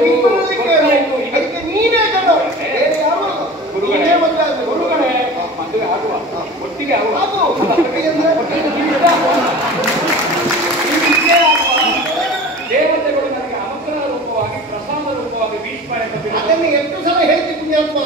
ಅದಕ್ಕೆ ನೀನೇ ಗಂಡ, ಬೇರೆ ಯಾರು ಗುರುಗಳೇ ಮದುವೆ ಆಗುವ ಒಟ್ಟಿಗೆ ದೇವತೆಗಳು ನನಗೆ ಅನುಗ್ರಹ ರೂಪವಾಗಿ ಪ್ರಸಾದ ರೂಪವಾಗಿ ಭೀಷ್ಮ ಅದನ್ನು ಎಷ್ಟು ಸಲ ಹೇಳ್ತಿ ಪುಣ್ಯಾತ್ಮ.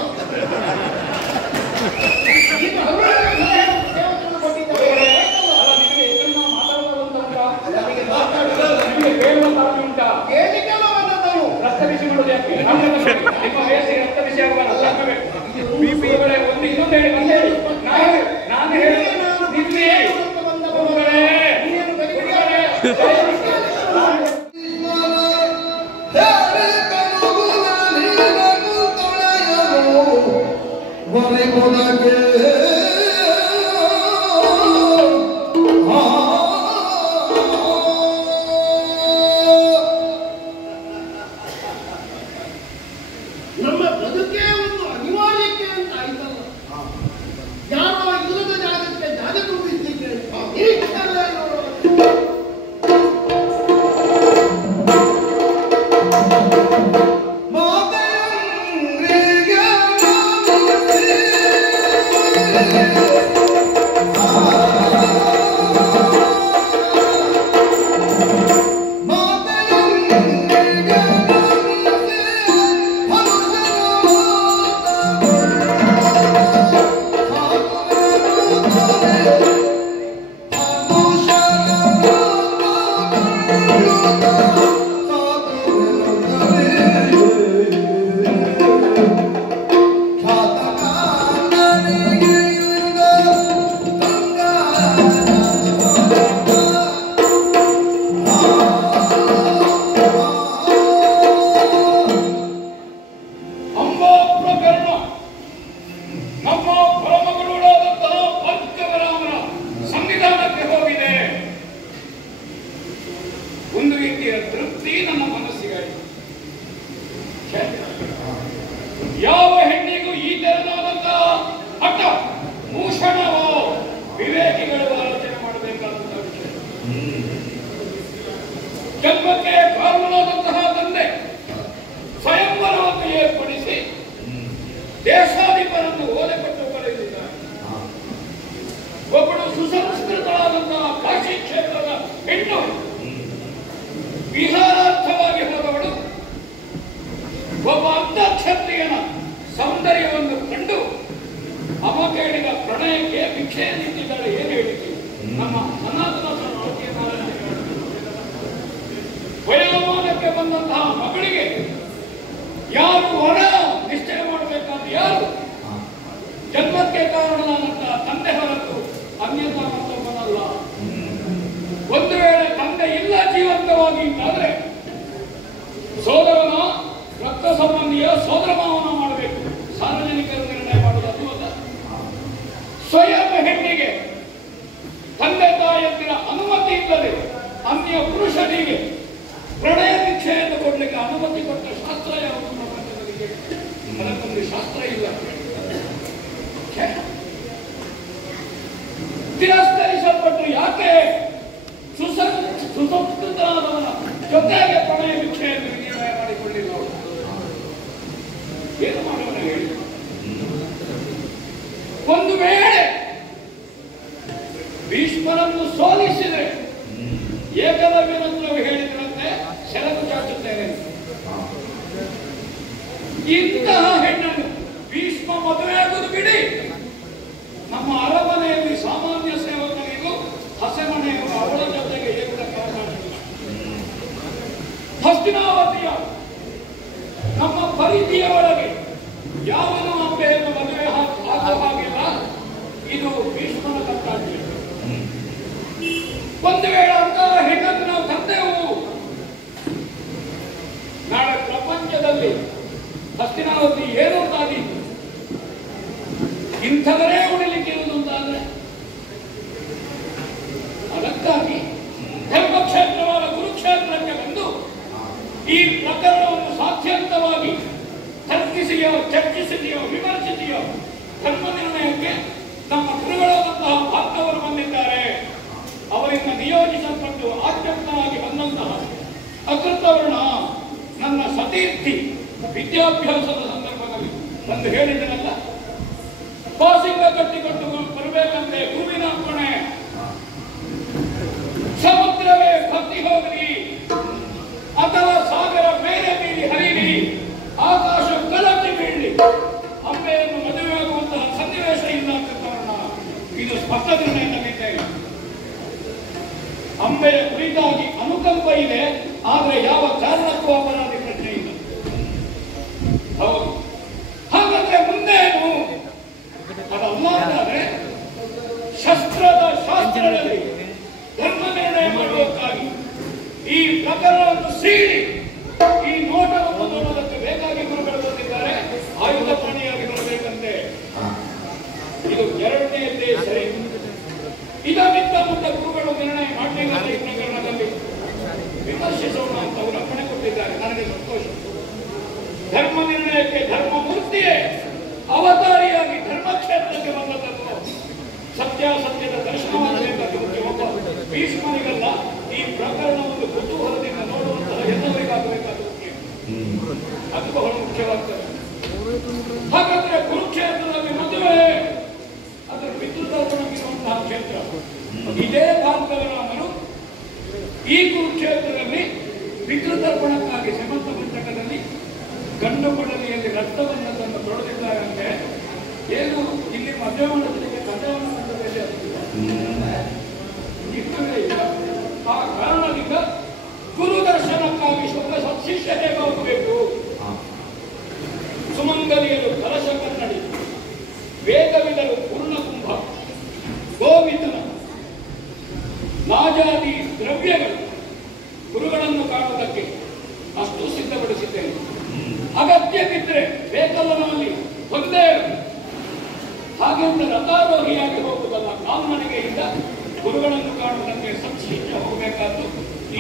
ನಿಯೋಜಿಸಲ್ಪಟ್ಟು ಆತ್ಮವಾಗಿ ಬಂದಂತಹ ಅಕೃತವರ್ಣ ನನ್ನ ಅತೀರ್ಥಿ ವಿದ್ಯಾಭ್ಯಾಸದ ಸಂದರ್ಭದಲ್ಲಿ ಒಂದು ಹೇಳಿದನಲ್ಲ, ಬಾಸಿಂಗ ಕಟ್ಟಿಕೊಂಡು ಬರಬೇಕಂದ್ರೆ ಗುರುವಿನ ಅಪ್ಪಣೆ, ಸಮುದ್ರವೇ ಭಕ್ತಿ ಹೋಗಲಿ ಅಥವಾ ಸಾಗರ ಬೇರೆ ಮೀರಿ ಹರಿಯಲಿ, ಆಕಾಶ ಕಲಟಿ ಬೀಳಲಿ, ಅಂಬೆಯನ್ನು ಮದುವೆಯಾಗುವಂತಹ ಸನ್ನಿವೇಶ ಇಲ್ಲ ಅಂತ ಕಾರಣ ಇದು ಸ್ಪಷ್ಟ ನಿರ್ಣಯದಲ್ಲಿದೆ. ಅಂಬೆಯ ಕುರಿತಾಗಿ ಅನುಕಂಪ ಇದೆ, ಆದರೆ ಯಾವ ಕಾರಣಕ್ಕೂ ಅಪರಾಧಿ ಪ್ರಶ್ನೆ ಇಲ್ಲ. ಹೌದು, ಹಾಗಾದ್ರೆ ಮುಂದೇನು? ಅದಲ್ಲ ಅಂತಾದ್ರೆ ಶಾಸ್ತ್ರದಲ್ಲಿ ಧರ್ಮ ನಿರ್ಣಯ ಮಾಡುವುದಕ್ಕಾಗಿ ಈ ಪ್ರಕರಣವನ್ನು ಸೀಳಿ ಈ ನೋಟವನ್ನು ನೋಡುವುದಕ್ಕೆ ಬೇಕಾಗಿ ಗುರುಗಳು ಬಂದಿದ್ದಾರೆ. ಆಯುಧ ಪ್ರಾಣಿಯಾಗಿ ನೋಡಬೇಕಂತೆ. ಇದು ಎರಡನೆಯದ್ದೇ ಸರಿ. ಇದಕ್ಕಿಂತ ಮುಂದೆ ಗುರುಗಳು ನಿರ್ಣಯ ಮಾಡಲಿಲ್ಲ. ಈ ಪ್ರಕರಣದಲ್ಲಿ ವಿಮರ್ಶಿಸೋಣ ಅಂತ ಅವರು ಅಪ್ಪಣೆ ಕೊಟ್ಟಿದ್ದಾರೆ. ನನಗೆ ಸಂತೋಷ. ಧರ್ಮ ನಿರ್ಣಯಕ್ಕೆ ಧರ್ಮಮೂರ್ತಿಯೇ ಅವತಾರಿಯಾಗಿ ಧರ್ಮಕ್ಷೇತ್ರಕ್ಕೆ ಬಂದದ್ದು ಸತ್ಯಾಸತ್ಯದ ದರ್ಶನವಾಗಬೇಕಾದ ಒಬ್ಬ ಭೀಷ್ಮನಿಗಲ್ಲ, ಈ ಪ್ರಕರಣವನ್ನು ಕುತೂಹಲದಿಂದ ನೋಡುವಂತಹ ಎಲ್ಲರಿಗಾಗಬೇಕಾದ ಅದು ಬಹಳ ಮುಖ್ಯವಾಗ್ತದೆ. ಹಾಗಾದ್ರೆ ಕುರುಕ್ಷೇತ್ರದಲ್ಲಿ ಮದುವೆ ಅದರ ಪಿತೃತರ್ಪಣವಿರುವಂತಹ ಕ್ಷೇತ್ರ. ಇದೇ ಭಾರತರಾಮನು ಈ ಕುರುಕ್ಷೇತ್ರದಲ್ಲಿ ಪಿತೃತರ್ಪಣಕ್ಕಾಗಿ ಸಮಂತ ಪುಸ್ತಕದಲ್ಲಿ ಗಂಡು ಕೊಡಲಿಯಲ್ಲಿ ರಕ್ತವನ್ನದನ್ನು ತೊಳೆದಿದ್ದಾರಂತೆ. ಏನು ಇಲ್ಲಿ ಮದುವೆ ಮಾಡೋದಕ್ಕೆ ಕಥೆಯನ್ನು ಇಲ್ಲ. ಆ ಕಾರಣದಿಂದ ಗುರು ದರ್ಶನಕ್ಕಾಗಿ ಶಿಷ್ಯ ಹೇಗೆ ಹೋಗಬೇಕು? ಸುಮಂಗಲಿಯರು ಕಲಶ ಕನ್ನಡಿ, ವೇದವಿದರು ಪೂರ್ಣಕುಂಭ, ಗೋವಿಂದನ ನಾಜಾದಿ ದ್ರವ್ಯಗಳು ಗುರುಗಳನ್ನು ಕಾಣುವುದಕ್ಕೆ ಅಷ್ಟು ಸಿದ್ಧಪಡಿಸಿದ್ದೇನೆ. ಅಗತ್ಯವಿದ್ದರೆ ಬೇಕಲ್ಲನಲ್ಲಿ ಒಂದೇ ಹಾಗೆಂದು ರಥಾರೋಹಿಯಾಗಿ ಹೋಗುವುದಲ್ಲ, ಕಾಲ್ನಡಿಗೆಯಿಂದ ಗುರುಗಳನ್ನು ಕಾಣುವುದಕ್ಕೆ ಸಂಶಿಷ್ಟ ಹೋಗಬೇಕಾದ್ದು.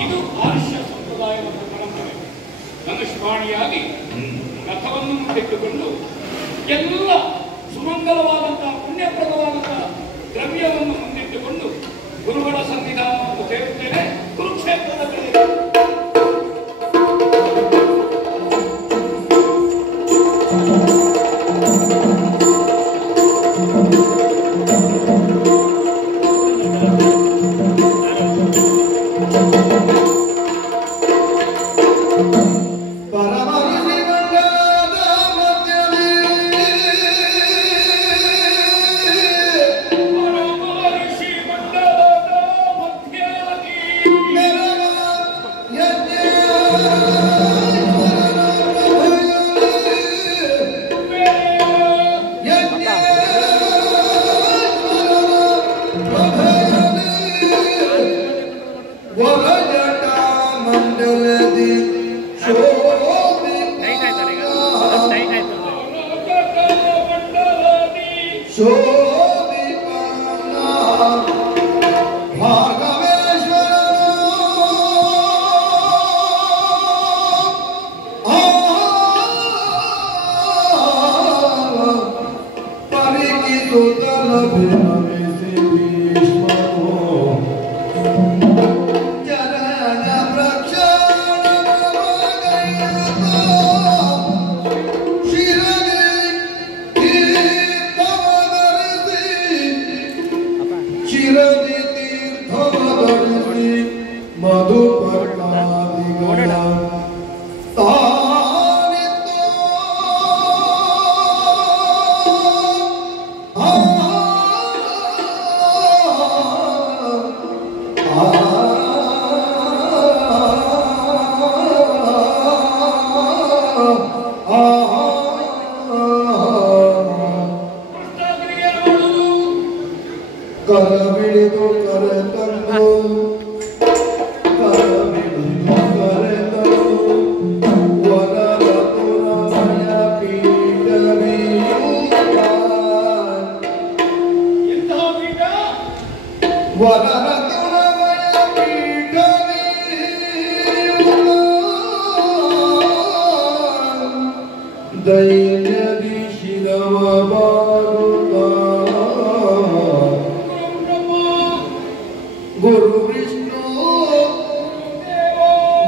ಇದು ಆರ್ಷ ಸಂಪ್ರದಾಯದ ಪರಂಪರೆ. ಧನುಷ್ಪಾಣಿಯಾಗಿ ರಥವನ್ನು ಮುಂದಿಟ್ಟುಕೊಂಡು ಎಲ್ಲ ಸುಮಂಗಲವಾದಂತಹ ಪುಣ್ಯಪ್ರದವಾದಂತಹ ದ್ರವ್ಯವನ್ನು ಮುಂದಿಟ್ಟುಕೊಂಡು ಗುರುಗಳ ಸನ್ನಿಧಾನವನ್ನು ಸೇರುತ್ತೇನೆ. ಕುರುಕ್ಷೇತ್ರದ ಕಡೆ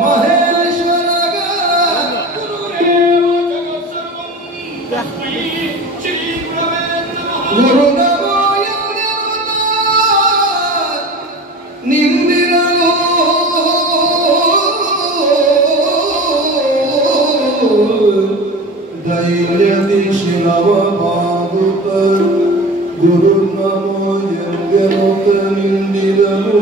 ಮಹೇಶ್ವರ ಧೈರ್ಯದಿ ಶಿರವ ಬಾಗುತ್ತ ಗುರು ನಮೋ ಎಂದೆನುತ ನಿಂದಿದನು.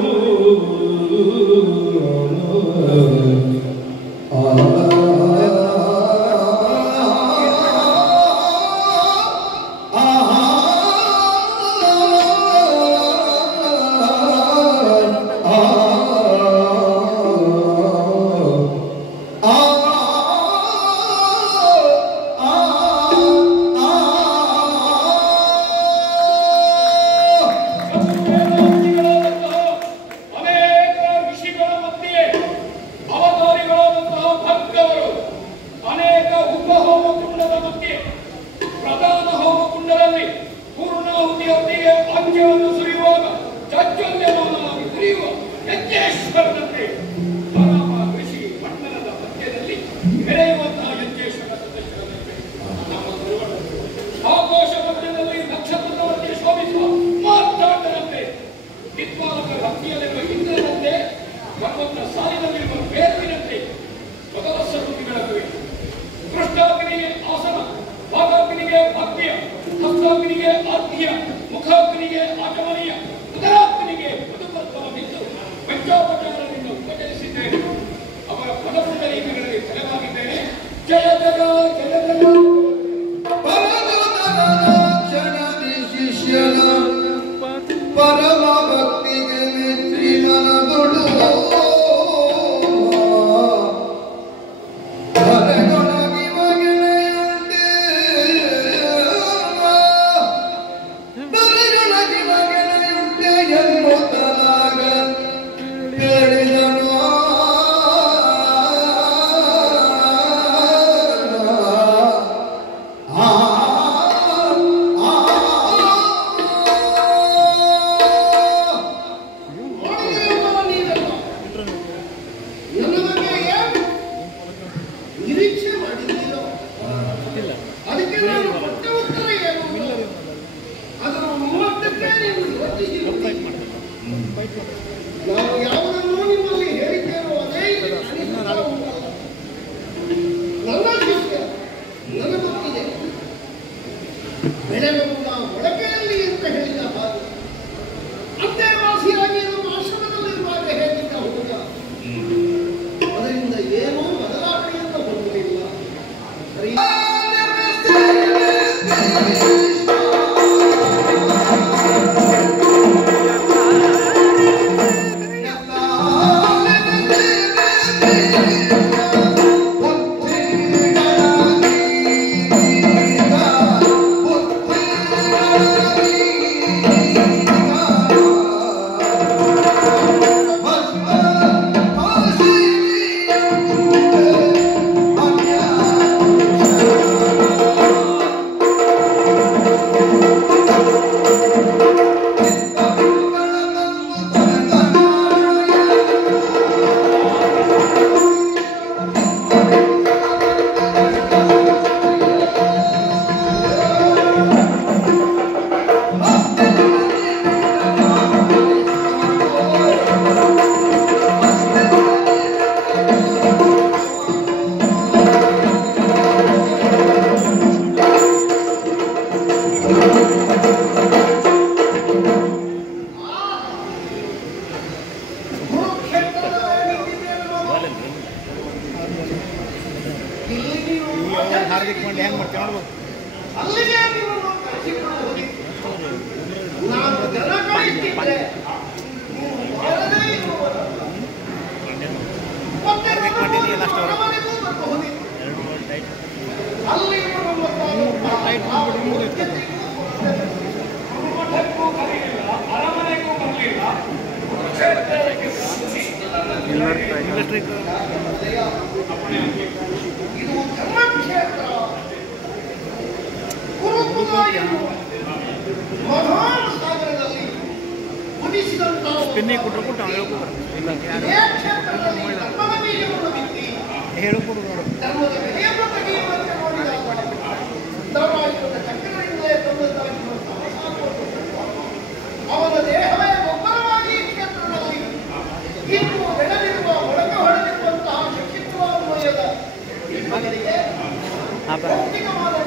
apa?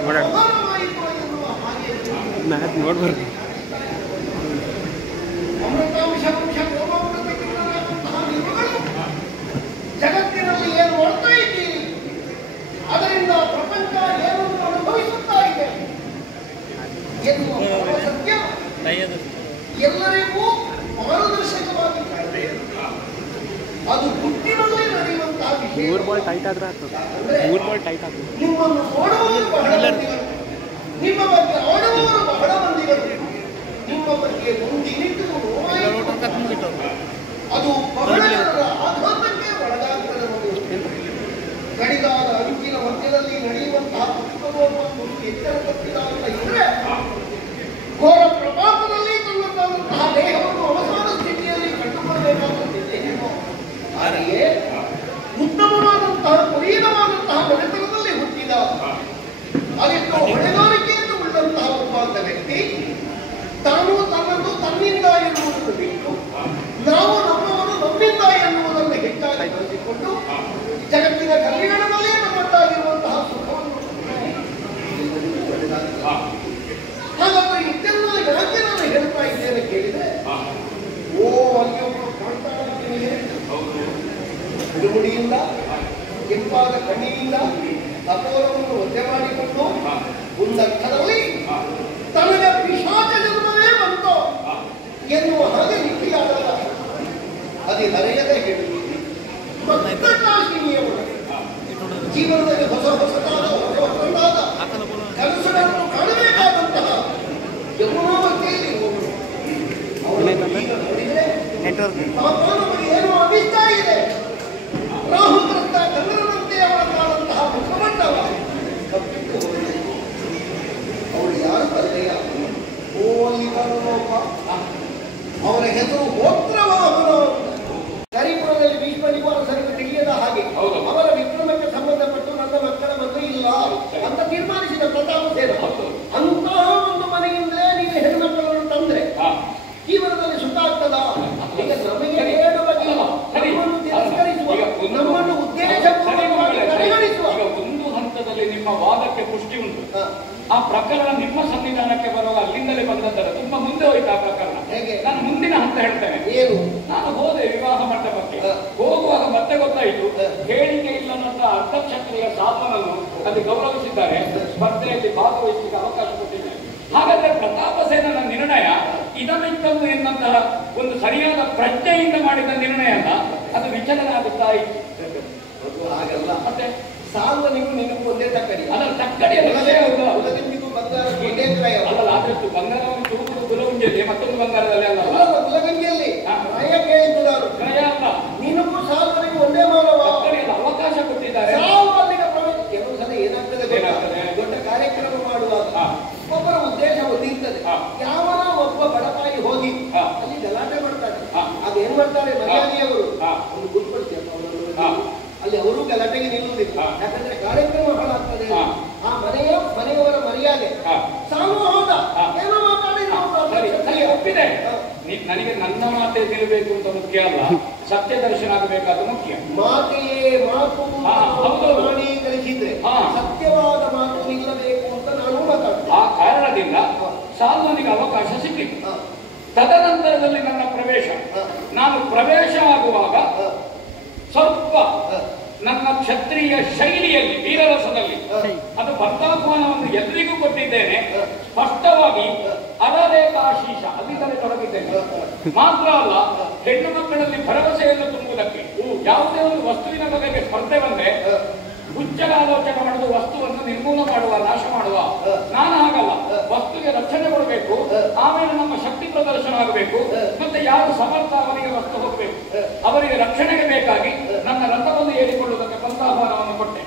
ನೋಡ್ಬಾರ್ದು. ಅಮೃತಾಂಶ ಗೋಮಾಮೃತಕ್ಕಿಂತಲಾದಂತಹ ನೀವುಗಳು ಜಗತ್ತಿನಲ್ಲಿ ಏನು ನೋಡ್ತಾ ಇದ್ದೀರಿ, ಅದರಿಂದ ಪ್ರಪಂಚ ಏನನ್ನು ಅನುಭವಿಸುತ್ತಾ ಇದೆ ಎನ್ನುವ ಸತ್ಯ ಎಲ್ಲರಿಗೂ ಪಾರದರ್ಶಕವಾಗಿದ್ದಾರೆ. ಅದು ಹುಟ್ಟಿನಲ್ಲಿ ನಡೆಯುವಂತಹ ವಿಷಯ. ನಿಮ್ಮನ್ನು ನೋಡುವವರು ಬಹಳ ಮಂದಿಗಳು, ನಿಮ್ಮ ಬಗ್ಗೆ ಆಡುವವರು ಬಹಳ ಮಂದಿಗಳು, ನಿಮ್ಮ ಬಗ್ಗೆ ಮುಂದಿನಿಟ್ಟು ಅದು ಬಹಳ ಜನರ ಆಘಾತಕ್ಕೆ ಒಳಗಾಗುತ್ತದೆ. ಕಡಿದಾದ ಅಂಚಿನ ಮಧ್ಯದಲ್ಲಿ ನಡೆಯುವಂತಹ ಪುಷ್ಪಗೋಪವನ್ನು ಎಚ್ಚರ ತಪ್ಪಿದಾಗ ಇದ್ರೆ ಘೋರ ಪ್ರಪಾತದಲ್ಲಿ ತನ್ನಂತಹ ದೇಹವನ್ನು ಅವಸಾನ ಸ್ಥಿತಿಯಲ್ಲಿ ಕಂಡುಕೊಳ್ಳಬೇಕಾಗುತ್ತಿದೆ. ಹಾಗೆಯೇ ಉತ್ತಮವಾದಂತಹ ಕುಲೀನವಾದಂತಹ ಮನೆತನದಲ್ಲಿ ಹುಟ್ಟಿದ ಅದೆಷ್ಟೋ ಹೊಣೆಗಾರಿಕೆಯನ್ನು ಉಳ್ಳಂತಹ ಒಬ್ಬ ವ್ಯಕ್ತಿ ತಾನು ತನ್ನದು ತನ್ನಿಂದ ಎನ್ನುವುದನ್ನು ಬಿಟ್ಟು ನಾವು ನಮ್ಮವರು ನಮ್ಮಿಂದ ಎನ್ನುವುದನ್ನು ಹೆಚ್ಚಾಗಿ ಬಳಸಿಕೊಂಡು ಜಗತ್ತಿನ ಕಲ್ಯಾಣದಲ್ಲೇ ನಮ್ಮದ್ದಾಗಿರುವಂತಹ ಸುಖವನ್ನು ಹಾಗಾದ್ರೆ ಇಷ್ಟೆಲ್ಲ ಯಾಕೆ ನಾನು ಹೇಳ್ತಾ ಇದ್ದೇನೆ ಕೇಳಿದ್ರೆ, ಓ ಅಲ್ಲಿ ಒಬ್ಬರು ಕಾಣ್ತಾ ಇದ್ದೀನಿ ಹುಡುಗುಡಿಯಿಂದ ಕೆಂಪಾದ ಕಣ್ಣಿನಿಂದ ಅಪೋರವನ್ನು ಒದ್ದೆ ಮಾಡಿಕೊಂಡು ಒಂದರ್ಥದಲ್ಲಿ ತನಗೆ ಪಿಶಾಚ ಜನ್ಮವೇ ಬಂತು ಎನ್ನುವ ಹಾಗೆ ನಿಟ್ಟಿಯಾಗಲ್ಲ. ಅದೇ ಹರೆಯದೇ ಹೇಳುತ್ತೀನಿ. ಭಕ್ತಕಾಶಿನಿಯವರು ಜೀವನದಲ್ಲಿ ಹೊಸ ಹೊಸದಾದ ಕನಸುಗಳನ್ನು ಕಾಣಬೇಕಾದಂತಹ ಯಮುನಾವತಿಯಲ್ಲಿ ಏನೋ ಅನಿಸ್ತಾ ಇದೆ. ರಾಹುಗ್ರಸ್ತ ಚಂದ್ರನಂತೆ ಅವರ ಕಾಣಂತಹ ಮುಖಮಂಡಲ ಕಪ್ಪಿಟ್ಟು ಹೋಗಿದೆ. ಅವಳು ಯಾರು ತಂದೆಯ ಓಲಿಗರನೊಬ್ಬ, ಅವರ ಹೆಸರು ಗೋತ್ರವಾಹನ. ಕರಿಪುರದಲ್ಲಿ ಭೀಷ್ಮನಿಗೂ ಅರಸನಿಗೂ ತಿಳಿಯದ ಹಾಗೆ ಅವರ ವಿಕ್ರಮಕ್ಕೆ ಸಂಬಂಧಪಟ್ಟು ನನ್ನ ಮಕ್ಕಳ ಮದುವೆ ಇಲ್ಲ ಅಂತ ತೀರ್ಮಾನಿಸಿದ ಪ್ರತಾಪಸೇನ. ಅಂತಹ ಒಂದು ಮನೆಯಿಂದಲೇ ನೀವು ಹೆಣ್ಮಕ್ಕಳನ್ನು ತಂದ್ರೆ ಜೀವನದಲ್ಲಿ ಸುಖ ಆಗ್ತದ? ಈಗ ನಮಗೆ ಹೇಳುವ ನಮ್ಮನ್ನು ತಿರಸ್ಕರಿಸುವ, ನಮ್ಮನ್ನು ಉದ್ದೇಶಪೂರ್ವಕವಾಗಿ ಕಡೆಗಣಿಸುವ ಒಂದು ಹಂತದಲ್ಲಿ ನಿಮ್ಮ ವಾದಕ್ಕೆ ಪುಷ್ಟಿ ಉಂಟು. ಆ ಪ್ರಕರಣ ನಿಮ್ಮ ಸನ್ನಿಧಾನಕ್ಕೆ ಬರುವ ಅಲ್ಲಿಂದಲೇ ಬಂದದ್ದರ ತುಂಬಾ ಮುಂದೆ ಹೋಯ್ತು ಆ ಪ್ರಕರಣ. ನಾನು ಮುಂದಿನ ಹಂತ ಹೇಳ್ತೇನೆ. ಏನು? ನಾನು ಹೋದೆ ವಿವಾಹ ಮಂಟಪಕ್ಕೆ. ಹೋಗುವಾಗ ಮತ್ತೆ ಗೊತ್ತಾಯಿತು ಹೇಳಿಕೆ ಇಲ್ಲದಂತ ಅರ್ಧಕ್ಷತ್ರಿಯ ಸಾಧನನ್ನು ಅಲ್ಲಿ ಗೌರವಿಸಿದ್ದಾರೆ, ಸ್ಪರ್ಧೆಯಲ್ಲಿ ಭಾಗವಹಿಸಲಿಕ್ಕೆ ಅವಕಾಶ ಕೊಟ್ಟಿದ್ದಾರೆ. ಹಾಗಾದ್ರೆ ಪ್ರತಾಪಸೇನನ ನಿರ್ಣಯ ಇದಮಿತ್ತವು ಎನ್ನುವಂತಹ ಒಂದು ಸರಿಯಾದ ಪ್ರಜ್ಞೆಯಿಂದ ಮಾಡಿದ ನಿರ್ಣಯ ಅಲ್ಲ, ಅದು ವಿಚಲನ ಆಗುತ್ತಾ ಇತ್ತು. ಹಾಗಲ್ಲ, ಮತ್ತೆ ಸಾಲ್ವನಿಗೂ ನಿನಗೂ ಒಂದೇ ತಕ್ಕಡಿ. ಅದರ ತಕ್ಕಡಿ ಉಲಗಂಜಿಗೂ ಬಂಗಾರ ಒಂದೇ ಕ್ರಯ ಅಲ್ಲ. ಆದಷ್ಟು ಬಂಗಾರವನ್ನು ತುರುಕುದು ಗುಲಗುಂಜಿಯಲ್ಲಿ, ಮತ್ತೊಂದು ಬಂಗಾರದಲ್ಲಿ ಅಲ್ಲ. ಉಲಗಂಜಿಯಲ್ಲಿ ಕ್ರಯ ಕೇಳಿದ್ದು ನಾನು. ಕ್ರಯ ಅಲ್ಲ, ನಿನಗೂ ಸಾಲ್ವನಿಗೂ ಒಂದೇ ಮಾನವ. ಅವಕಾಶ ಕೊಟ್ಟಿದ್ದಾರೆ. ಕೆಲವು ಸಲ ಏನಾಗ್ತದೆ, ದೊಡ್ಡ ಕಾರ್ಯಕ್ರಮ ಮಾಡುವಾಗ ಒಬ್ಬರ ಉದ್ದೇಶ ಒಂದಿರ್ತದೆ. ಯಾವನ ಒಬ್ಬ ಬಡಪಾಯಿ ಹೋಗಿ ಅಲ್ಲಿ ಗಲಾಟೆ ಮಾಡ್ತಾರೆ. ಅದೇನ್ ಮಾಡ್ತಾರೆ ಮರ್ಯಾದೆಯವರು ಒಂದು ಗುರುಪಡಿಸಿ ಅಲ್ಲಿ ಅವರು ಗಲಾಟೆಗೆ ನಿಲ್ಲುವುದಿಲ್ಲ. ಯಾಕಂದ್ರೆ ಕಾರ್ಯಕ್ರಮ ಹಾಳಾಗ್ತದೆ. ಆ ಮನೆಯವರ ಮರ್ಯಾದೆ ಸಾಲು ಹೋದ ಏನೋ ಒಪ್ಪಿದೆ. ನನಗೆ ನನ್ನ ಮಾತೇ ತಿರಬೇಕು ಅಂತ ಮುಖ್ಯ ಅಲ್ಲ, ಸತ್ಯ ದರ್ಶನ ಆಗಬೇಕಾದ ಮುಖ್ಯ. ಮಾತೆಯೇ ಮಾತು ಮಾಡಿ ಕಲಿಸಿದ್ರೆ ಸತ್ಯವಾದ ಮಾತು ನಿಲ್ಲಬೇಕು ಅಂತ ನಾನು ಮಾತಾಡ್ತೇನೆ. ಆ ಕಾರಣದಿಂದ ಸಾಲ್ವನಿಗೆ ಅವಕಾಶ ಸಿಕ್ಕಿತ್ತು. ತದನಂತರದಲ್ಲಿ ನನ್ನ ಪ್ರವೇಶ, ನಾನು ಪ್ರವೇಶ ಆಗುವಾಗ ಸ್ವಲ್ಪ ನನ್ನ ಕ್ಷತ್ರಿಯ ಶೈಲಿಯಲ್ಲಿ ವೀರರಸದಲ್ಲಿ ಅದು ಭಕ್ತಾಹ್ವಾನವನ್ನು ಎಲ್ರಿಗೂ ಕೊಟ್ಟಿದ್ದೇನೆ. ಸ್ಪಷ್ಟವಾಗಿ ಅರರೇಖಾಶೀಷ ಅಲ್ಲಿಂದಲೇ ತೊಡಗಿದ್ದೇನೆ. ಮಾತ್ರ ಅಲ್ಲ, ಹೆಣ್ಣು ಮಕ್ಕಳಲ್ಲಿ ಭರವಸೆಯನ್ನು ತುಂಬುವುದಕ್ಕೆ ಯಾವುದೇ ಒಂದು ವಸ್ತುವಿನ ಬಗೆಗೆ ಸ್ಪರ್ಧೆ ಬಂದ್ರೆ ಹುಚ್ಚರ ಆಲೋಚನೆ ಮಾಡುವ ವಸ್ತುವನ್ನು ನಿರ್ಮೂಲ ಮಾಡುವ, ನಾಶ ಮಾಡುವ. ನಾನು ಹಾಗಲ್ಲ, ವಸ್ತುಗೆ ರಕ್ಷಣೆ ಕೊಡಬೇಕು, ಆಮೇಲೆ ನಮ್ಮ ಶಕ್ತಿ ಪ್ರದರ್ಶನ ಆಗಬೇಕು, ಮತ್ತೆ ಯಾರು ಸಮರ್ಥ ಅವರಿಗೆ ವಸ್ತು ಹೋಗಬೇಕು. ಅವರಿಗೆ ರಕ್ಷಣೆಗೆ ಬೇಕಾಗಿ ನನ್ನ ರಥವನ್ನು ಏರಿಕೊಳ್ಳುವುದಕ್ಕೆ ಪಂಥಾಹ್ವಾನವನ್ನು ಕೊಟ್ಟೆ.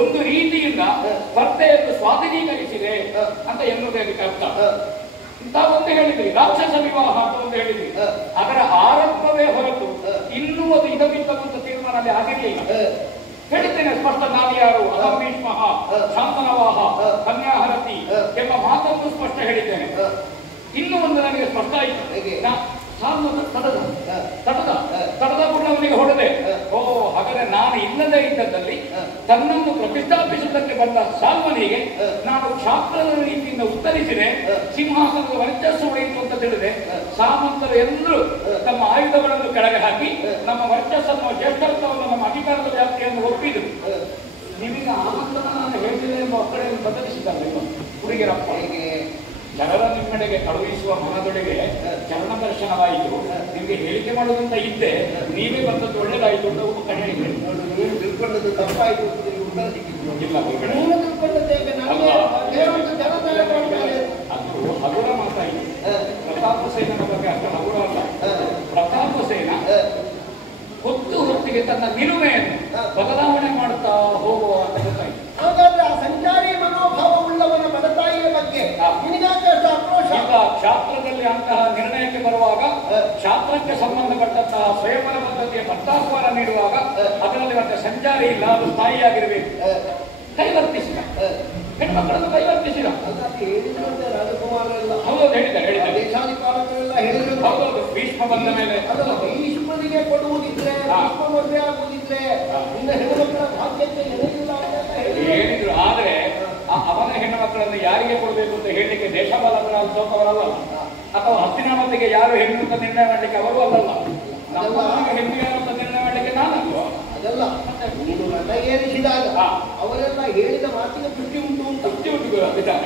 ಒಂದು ರೀತಿಯಿಂದ ಸ್ಪರ್ಧೆಯನ್ನು ಸ್ವಾಧೀನೀಕರಿಸಿದೆ ಅಂತ ಎನ್ನುವುದಕ್ಕೆ ಅರ್ಥ. ಒಂದು ಹೇಳಿದ್ರಿ ರಾಕ್ಷಸ ವಿವಾಹ ಅಂತ ಒಂದು ಹೇಳಿದ್ರಿ, ಅದರ ಆರಂಭವೇ ಹೊರತು ಇನ್ನೂ ಅದು ಇದಕ್ಕಿಂತ ತೀರ್ಮಾನ ಅಲ್ಲಿ ಆಗಿರಲಿಲ್ಲ. ಹೇಳಿದ್ದೇನೆ ಸ್ಪಷ್ಟ, ನಾನು ಯಾರು, ಅಹಂಭೀಷ್ಮ, ಶಾಂತನವಾಹ, ಕನ್ಯಾಹರತಿ ಎಂಬ ಮಾತನ್ನು ಸ್ಪಷ್ಟ ಹೇಳಿದ್ದೇನೆ. ಇನ್ನೂ ಒಂದು ನನಗೆ ಸ್ಪಷ್ಟ ಆಯಿತು, ತಡದ ಕೂಡ ಅವನಿಗೆ ಹೊಡೆದೆ. ಓ ಹಾಗಾದ್ರೆ ನಾನು ಇಲ್ಲದೇ ಇದ್ದದಲ್ಲಿ ತನ್ನನ್ನು ಪ್ರತಿಷ್ಠಾಪಿಸುವುದಕ್ಕೆ ಬಂದ ಸಾಲ್ವನಿಗೆ ನಾನು ಕ್ಷಾತ್ರದ ರೀತಿಯಿಂದ ಉತ್ತರಿಸಿದೆ, ಸಿಂಹಾಸನದ ವರ್ಚಸ್ಸು ಉಳಿಯಿತು ಅಂತ ತಿಳಿದೆ. ಸಾಮಂತರು ಎಲ್ಲರೂ ತಮ್ಮ ಆಯುಧಗಳನ್ನು ಕೆಳಗೆ ಹಾಕಿ ನಮ್ಮ ವರ್ಚಸ್ಸನ್ನು, ಜ್ಯೇಷ್ಠತ್ವವನ್ನು, ನಮ್ಮ ಅಧಿಕಾರದ ವ್ಯಾಪ್ತಿಯನ್ನು ಒಪ್ಪಿದರು. ನಿಮಗೆ ಆಮಂತ್ರಣ ನಾನು ಹೇಳಿದೆ ಎಂಬ ಒಕ್ಕಡೆಯನ್ನು ಬದಲಿಸಿದ್ದಾರೆ ಹುಡುಗಿರಪ್ಪ. ಜನರ ನಿಮ್ಮೆಡೆಗೆ ಕಳುಹಿಸುವ ಮನದೊಡೆಗೆ ಚರಣ ದರ್ಶನವಾಯಿತು. ನಿಮಗೆ ಹೇಳಿಕೆ ಮಾಡುವಂತ ಇದ್ದೆ, ನೀವೇ ಬಂದದ್ದು ಒಳ್ಳೇದಾಯಿತು ಅಂತ ಒಬ್ಬ ಹೇಳಿದ್ರೆ ನೀವು ತಿಳ್ಕೊಂಡದ್ದು ತಪ್ಪಾಯಿತು ಅಂತ ಉತ್ತರ ಸಿಕ್ಕಿದ್ರು. ಇಲ್ಲ ಹೊರಗಡೆ ನೀನು ತಿಳ್ಕೊಂಡದ್ದೇಕೆ? ನಮಗೆ ಅದು ಹಗುರ ಮಾತಾಯಿತು. ಪ್ರತಾಪ ಸೇನನ ಬಗ್ಗೆ ಅಷ್ಟು ಹಗುರ ಅಲ್ಲ. ಪ್ರತಾಪ ಸೇನ ಹೊತ್ತಿಗೆ ತನ್ನ ನಿಲುಮೆಯನ್ನು ಬದಲಾವಣೆ ಮಾಡುತ್ತಾ ಹೋಗುವ ಅಂತ ಗೊತ್ತಾಯಿತು. ಹಾಗಾದ್ರೆ ಆ ಸಂಚಾರಿ ಮನೋಭಾವ ಉಳ್ಳವನ ಬಡತಾಯಿಯ ಬಗ್ಗೆ ನಿನಗಾಕೆ ಅಷ್ಟು ಆಕ್ರೋಶ? ಈಗ ಕ್ಷಾತ್ರದಲ್ಲಿ ಅಂತಹ ನಿರ್ಣಯಕ್ಕೆ ಬರುವಾಗ, ಕ್ಷಾತ್ರಕ್ಕೆ ಸಂಬಂಧಪಟ್ಟಂತಹ ಸ್ವಯಂವರ ಪದ್ಧತಿಯ ಪಟ್ಟಾಹ್ವಾನ ನೀಡುವಾಗ ಅದರಲ್ಲಿ ಮತ್ತೆ ಸಂಚಾರಿ ಇಲ್ಲ, ಅದು ಸ್ಥಾಯಿಯಾಗಿರಬೇಕು. ಕೈವರ್ತಿಸಿದ ಹೆಣ್ಮಕ್ಕಳನ್ನು ಕೈವರ್ತಿಸಿದ. ಹೇಳಿದ್ರಂತೆ ರಾಜಕುಮಾರರೆಲ್ಲ. ಹೌದು, ಹೇಳಿದ್ದಾರೆ. ದೇಶಾಧಿಕಾರಗಳೆಲ್ಲ ಹೇಳಿದ್ರು. ಹೌದೌದು, ಭೀಷ್ಮ ಬಂದ ಮೇಲೆ ಭೀಷ್ಮನಿಗೆ ಕೊಡುವುದಿದ್ರೆ, ಭೀಷ್ಮ ಮದುವೆ ಆಗುವುದಿದ್ರೆ ಇನ್ನು ಹೆಣ್ಣುಮಕ್ಕಳ ಭಾಗ್ಯಕ್ಕೆ ಎಳೆಯಿಲ್ಲ ಅಂತ ಹೇಳಿದ್ರು. ಆದ್ರೆ ಅವನ ಹೆಣ್ಣು ಮಕ್ಕಳನ್ನು ಯಾರಿಗೆ ಕೊಡಬೇಕು ಅಂತ ಹೇಳಲಿಕ್ಕೆ ದೇಶಪಾಲಕರ ಚೌಕವರಲ್ಲ, ಅಥವಾ ಹಸ್ತಿನಾವತಿಗೆ ಯಾರು ಹೆಣ್ಣು ಅಂತ ನಿರ್ಣಯ ಮಾಡಲಿಕ್ಕೆ ಅವರು ಅಲ್ಲಲ್ಲ. ನಮ್ಮ ಹೆಣ್ಣು ಯಾರು ಅಂತ ನಿರ್ಣಯ ಮಾಡಲಿಕ್ಕೆ ನಾನಲ್ವ? ಅದಲ್ಲ, ನೀನು ರಥ ಏರಿಸಿದಾಗ ಅವರೆಲ್ಲ ಹೇಳಿದ ಮಾತಿಗೆ ತೃಪ್ತಿ ಉಂಟು ಅಂತ. ತೃಪ್ತಿ ಉಂಟು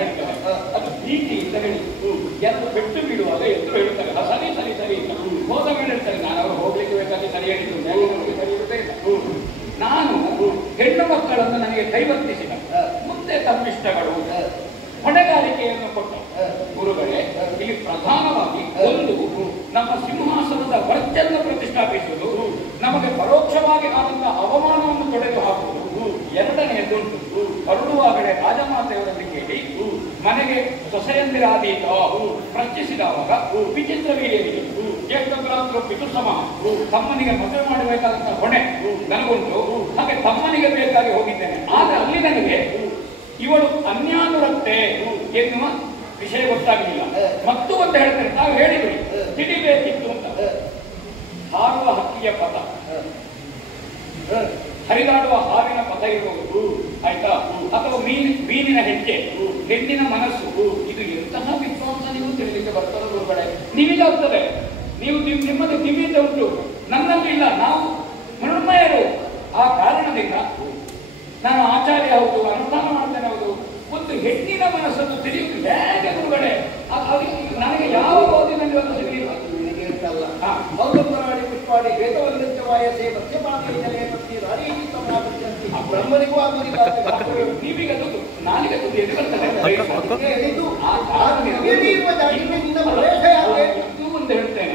ಹೇಳ್ತಾರೆ. ಅದು ಪ್ರೀತಿಯಿಂದ ಹೇಳಿ ಎಂದು ಪೆಟ್ಟು ಬಿಡುವಾಗ ಎದುರು ಹೇಳ್ತಾರೆ ಸರಿ ಸರಿ ಸರಿ ಇಲ್ಲ. ಹೋದ ಮೇಲೆ ಹೇಳ್ತಾರೆ ನಾನು ಅವರು ಹೋಗ್ಲಿಕ್ಕೆ ಬೇಕಾಗಿ ಸರಿ ಹೇಳಿದ್ದು, ಸರಿ ಇರುತ್ತೇ ಇಲ್ಲ. ನಾನು ಹೆಣ್ಣು ಮಕ್ಕಳನ್ನು ನನಗೆ ಕೈವರ್ತಿಸಿದ ಮುಂದೆ ತಮ್ಮಿಷ್ಟಗಳು ಹೊಣೆಗಾರಿಕೆಯನ್ನು ಕೊಟ್ಟ ಗುರುಗಳೇ. ಇಲ್ಲಿ ಪ್ರಧಾನವಾಗಿ ಒಂದು, ನಮ್ಮ ಸಿಂಹಾಸನದ ವರ್ಚನ್ನು ಪ್ರತಿಷ್ಠಾಪಿಸುವುದು, ನಮಗೆ ಪರೋಕ್ಷವಾಗಿ ಆದಂತಹ ಅವಮಾನವನ್ನು ತೊಡೆದು ಹಾಕುವುದು. ಎರಡನೆಯದುಂಟು, ಹೊರಡುವಾಗಲೇ ರಾಜಮಾತೆಯವರಲ್ಲಿ ಕೇಳಿ ಮನೆಗೆ ಸೊಸೆಯಂದಿರಾದೀತ ಪ್ರಶ್ನಿಸಿದವಾಗ ವಿಚಿತ್ರವೀರ್ಯರಿಗೆ ಜ್ಯೇಷ್ಠರಾದ್ರು ಪಿತೃಸಮ, ತಮ್ಮನಿಗೆ ಮದುವೆ ಮಾಡಬೇಕಾದಂತಹ ಹೊಣೆ ನನಗುಂಟು, ಹಾಗೆ ತಮ್ಮನಿಗೆ ಬೇಕಾಗಿ ಹೋಗಿದ್ದೇನೆ. ಆದರೆ ಅಲ್ಲಿ ನನಗೆ ಇವಳು ಅನ್ಯಾನುರಕ್ತೆ ಎನ್ನುವ ವಿಷಯ ಗೊತ್ತಾಗಲಿಲ್ಲ. ಮತ್ತು ಅಂತ ಹೇಳ್ತಾರೆ, ನಾವು ಹೇಳಿದ್ವಿ ತಿಳಿಬೇಕಿತ್ತು ಅಂತ. ಹಾರುವ ಹಕ್ಕಿಯ ಪಥ, ಹರಿದಾಡುವ ಹಾವಿನ ಪಥ ಇರುವುದು ಆಯ್ತಾ, ಅಥವಾ ಮೀನಿನ ಹೆಜ್ಜೆ, ಹೆಣ್ಣಿನ ಮನಸ್ಸು, ಇದು ಎಂತಹ ವಿದ್ವಾಂಸ ನೀವು ತಿಳಿಲಿಕ್ಕೆ ಬರ್ತಾರ ಗುರುಗಳೇ? ನಿಮಗಾಗ್ತದೆ, ನೀವು ನಿಮ್ಮದು ಕಿವಿಯಿಂದ ಉಂಟು, ನನ್ನಲ್ಲಿಲ್ಲ. ನಾವು ಮೃಣ್ಮಯರು. ಆ ಕಾರಣದಿಂದ ನಾನು ಆಚಾರ್ಯ ಹೌದು, ಅನುಷ್ಠಾನ ಮಾಡ್ತೇನೆ ಹೌದು. ಒಂದು ಹೆಣ್ಣಿನ ಮನಸ್ಸನ್ನು ತಿಳಿಯುವುದು ಹೇಗೆ ಗುರುಗಳೇ? ನನಗೆ ಯಾವ ಓದಿನಲ್ಲಿ ಒಂದು ಸಿಗಲಿಲ್ಲ. ಹೇಳ್ತಲ್ಲ ಮೌಲ್ಯಪರಾಡಿ ಪುಷ್ಪಾಡಿ ವೇದವಲ್ಲಂಚವಾಯಸೆ ಮತ್ಸ್ಯಪಾದೇಶಲೇ ಪತ್ನಿ ರಾರೀಚಿತ್ತಮಾಗಚ್ಚಂತಿ ಬ್ರಹ್ಮನಿಗೂ ಆಗುವುದಿಲ್ಲ. ನೀವೀಗ ಅದು ನಾಲಿಗೆ ಅದು ಎದು ಬರ್ತದೆ ಹೇಳಿದ್ದು ಇರುವ ಜಾತಿಗೆ ನಿನ್ನ ಪ್ರವೇಶ ಯಾಕೆ ಅಂತ ಹೇಳ್ತೇನೆ.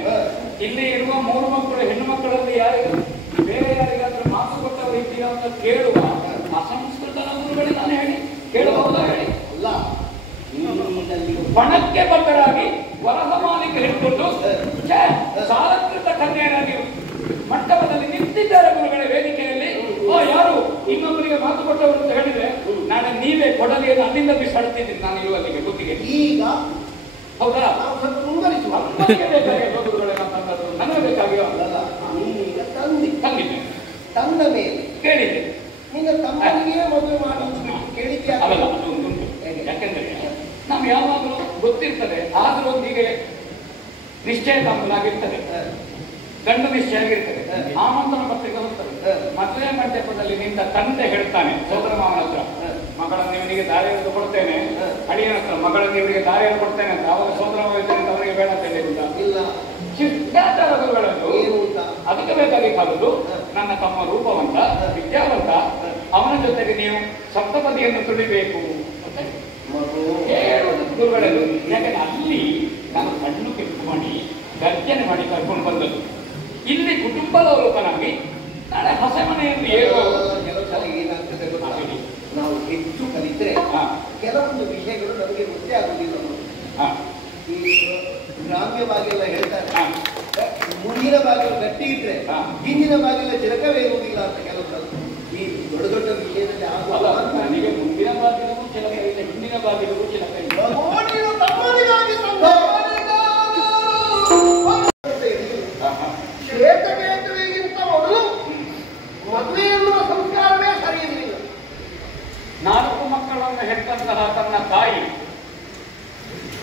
ಇಲ್ಲಿ ಇರುವ 3 ಮಕ್ಕಳು ಹೆಣ್ಣು ಮಕ್ಕಳಲ್ಲಿ ಯಾರಿಗೂ ಬೇರೆ ಯಾರಿಗಾದ್ರೂ ಮಾತು ಕೊಟ್ಟವರು ಇದ್ದೀರಾ ಅಂತ ಕೇಳುವ ಅಸಂಸ್ಕೃತನ ಗುರುಗಳೇ ನಾನು ಹೇಳಿ ಕೇಳಬಹುದಾ? ಹೇಳಿ ಅಲ್ಲ, ಪಣಕ್ಕೆ ಬದ್ಧರಾಗಿ ವರಹಮಾಲಿಗೆ ಹಿಡ್ಕೊಂಡು ಸಾಲಕೃತ ಕನ್ಯೆಯರಾಗಿ ಮಂಟಪದಲ್ಲಿ ನಿಂತಿದ್ದಾರೆ ಗುರುಗಳೇ ವೇದಿಕೆಯಲ್ಲಿ. ಯಾರು ಇನ್ನೊಬ್ಬರಿಗೆ ಮಾತು ಕೊಟ್ಟವರು ಅಂತ ಹೇಳಿದ್ರೆ ನಾಳೆ ನೀವೇ ಕೊಡಲಿಯನ್ನು ಅಲ್ಲಿಂದ ಬಿಸಾಡ್ತಿದ್ದೀನಿ ನಾನು ಇರುವಲ್ಲಿಗೆ ಗೊತ್ತಿಗೆ. ಈಗ ಹೌದಾ? ನಾವು ಸ್ವಲ್ಪ ಮುಂದುವರಿಸುವ. ನನಗೆ ಬೇಕಾಗಿರೋ ಅಲ್ಲ, ನೀನೀಗ ತಂದಿದ್ದೇನೆ. ತಂದ ಮೇಲೆ ಕೇಳಿದ್ದೆ ನಿನ್ನ ತಮ್ಮನಿಗೆ ಮದುವೆ ಮಾಡುವುದು ಬಿಟ್ಟು ಕೇಳಿದ್ದೆ ಅಲ್ಲ. ಯಾಕೆಂದ್ರೆ ನಾವು ಯಾವಾಗಲೂ ಗೊತ್ತಿರ್ತದೆ, ಆದರೂ ಹೀಗೆ ನಿಶ್ಚಯ ತಮ್ಮನಾಗಿರ್ತದೆ, ಗಂಡು ನಿಶ್ಚಯ ಆಗಿರ್ತದೆ, ಆಮಂತ್ರಣ ಪತ್ರಿಕೆ ಹೋಗ್ತದೆ. ಮದುವೆ ಮಂಟಪದಲ್ಲಿ ನಿಂತ ತಂದೆ ಹೇಳ್ತಾನೆ ಸೋದರ ಮಾವನ ಹತ್ರ, ಮಗಳನ್ನು ಇವನಿಗೆ ದಾರಿಯನ್ನು ಕೊಡ್ತೇನೆ, ಅಡಿಯನ ಹತ್ರ ಮಗಳನ್ನು ಇವನಿಗೆ ದಾರಿಯನ್ನು ಕೊಡ್ತೇನೆ ಅಂತ. ಅವಾಗ ಸೋದರ ಮಾವ ಅಂತ ಅವನಿಗೆ ಬೇಡ ಅಂತ ಇಲ್ಲ. ಶಿಷ್ಟಾಚಾರ ಗುರುಗಳನ್ನು ಅದಕ್ಕೆ ಬೇಕಾಗಿ ಕಲಿದು ನನ್ನ ತಮ್ಮ ರೂಪವಂತ ವಿದ್ಯಾವಂತ, ಅವನ ಜೊತೆಗೆ ನೀವು ಸಪ್ತಪದಿಯನ್ನು ತುಳಿಬೇಕು ಅಂತ ಹೇಳುವುದು ಗುರುಗಳನ್ನು. ಯಾಕಂದ್ರೆ ಅಲ್ಲಿ ನಾನು ಕಣ್ಣು ಕೆಂಪು ಮಾಡಿ ಗರ್ಜನೆ ಮಾಡಿ ಕರ್ಕೊಂಡು ಬಂದದ್ದು. ಇಲ್ಲಿ ಕುಟುಂಬದವಲೋಕನಾಗಿ ನಾಳೆ ಹೊಸ ಮನೆಯಲ್ಲಿ ಕೆಲವು ಸಲ ಏನಾಗ್ತದೆ ಗೊತ್ತಾಗಲಿ, ನಾವು ಹೆಚ್ಚು ಕಲಿತರೆ ಕೆಲವೊಂದು ವಿಷಯಗಳು ನಮಗೆ ಗೊತ್ತೇ ಆಗುವುದಿಲ್ಲ. ಈ ಗ್ರಾಮ್ಯವಾಗೆಲ್ಲ ಹೇಳ್ತಾರೆ, ಮುಂದಿನ ಬಾಗಿಲು ಗಟ್ಟಿ ಇದ್ರೆ ಹಿಂದಿನ ಬಾಗಿಲ ಚಿರಕವೇರುವುದಿಲ್ಲ ಅಂತ ಕೆಲವು ಸಲ. ಈ ದೊಡ್ಡ ದೊಡ್ಡ ವಿಷಯದಲ್ಲಿ ಆಗುವ ನನಗೆ ಮುಂದಿನ ಬಾಗಿಲೂ ಚಿಲಕ ಇಲ್ಲ, ಹಿಂದಿನ ಬಾಗಿಲೂ ಚಿಲಕ ಇಲ್ಲ. ಶ್ವೇತಕೇತುವಿಗಿಂತ ಮೊದಲು ಮದುವೆಯನ್ನು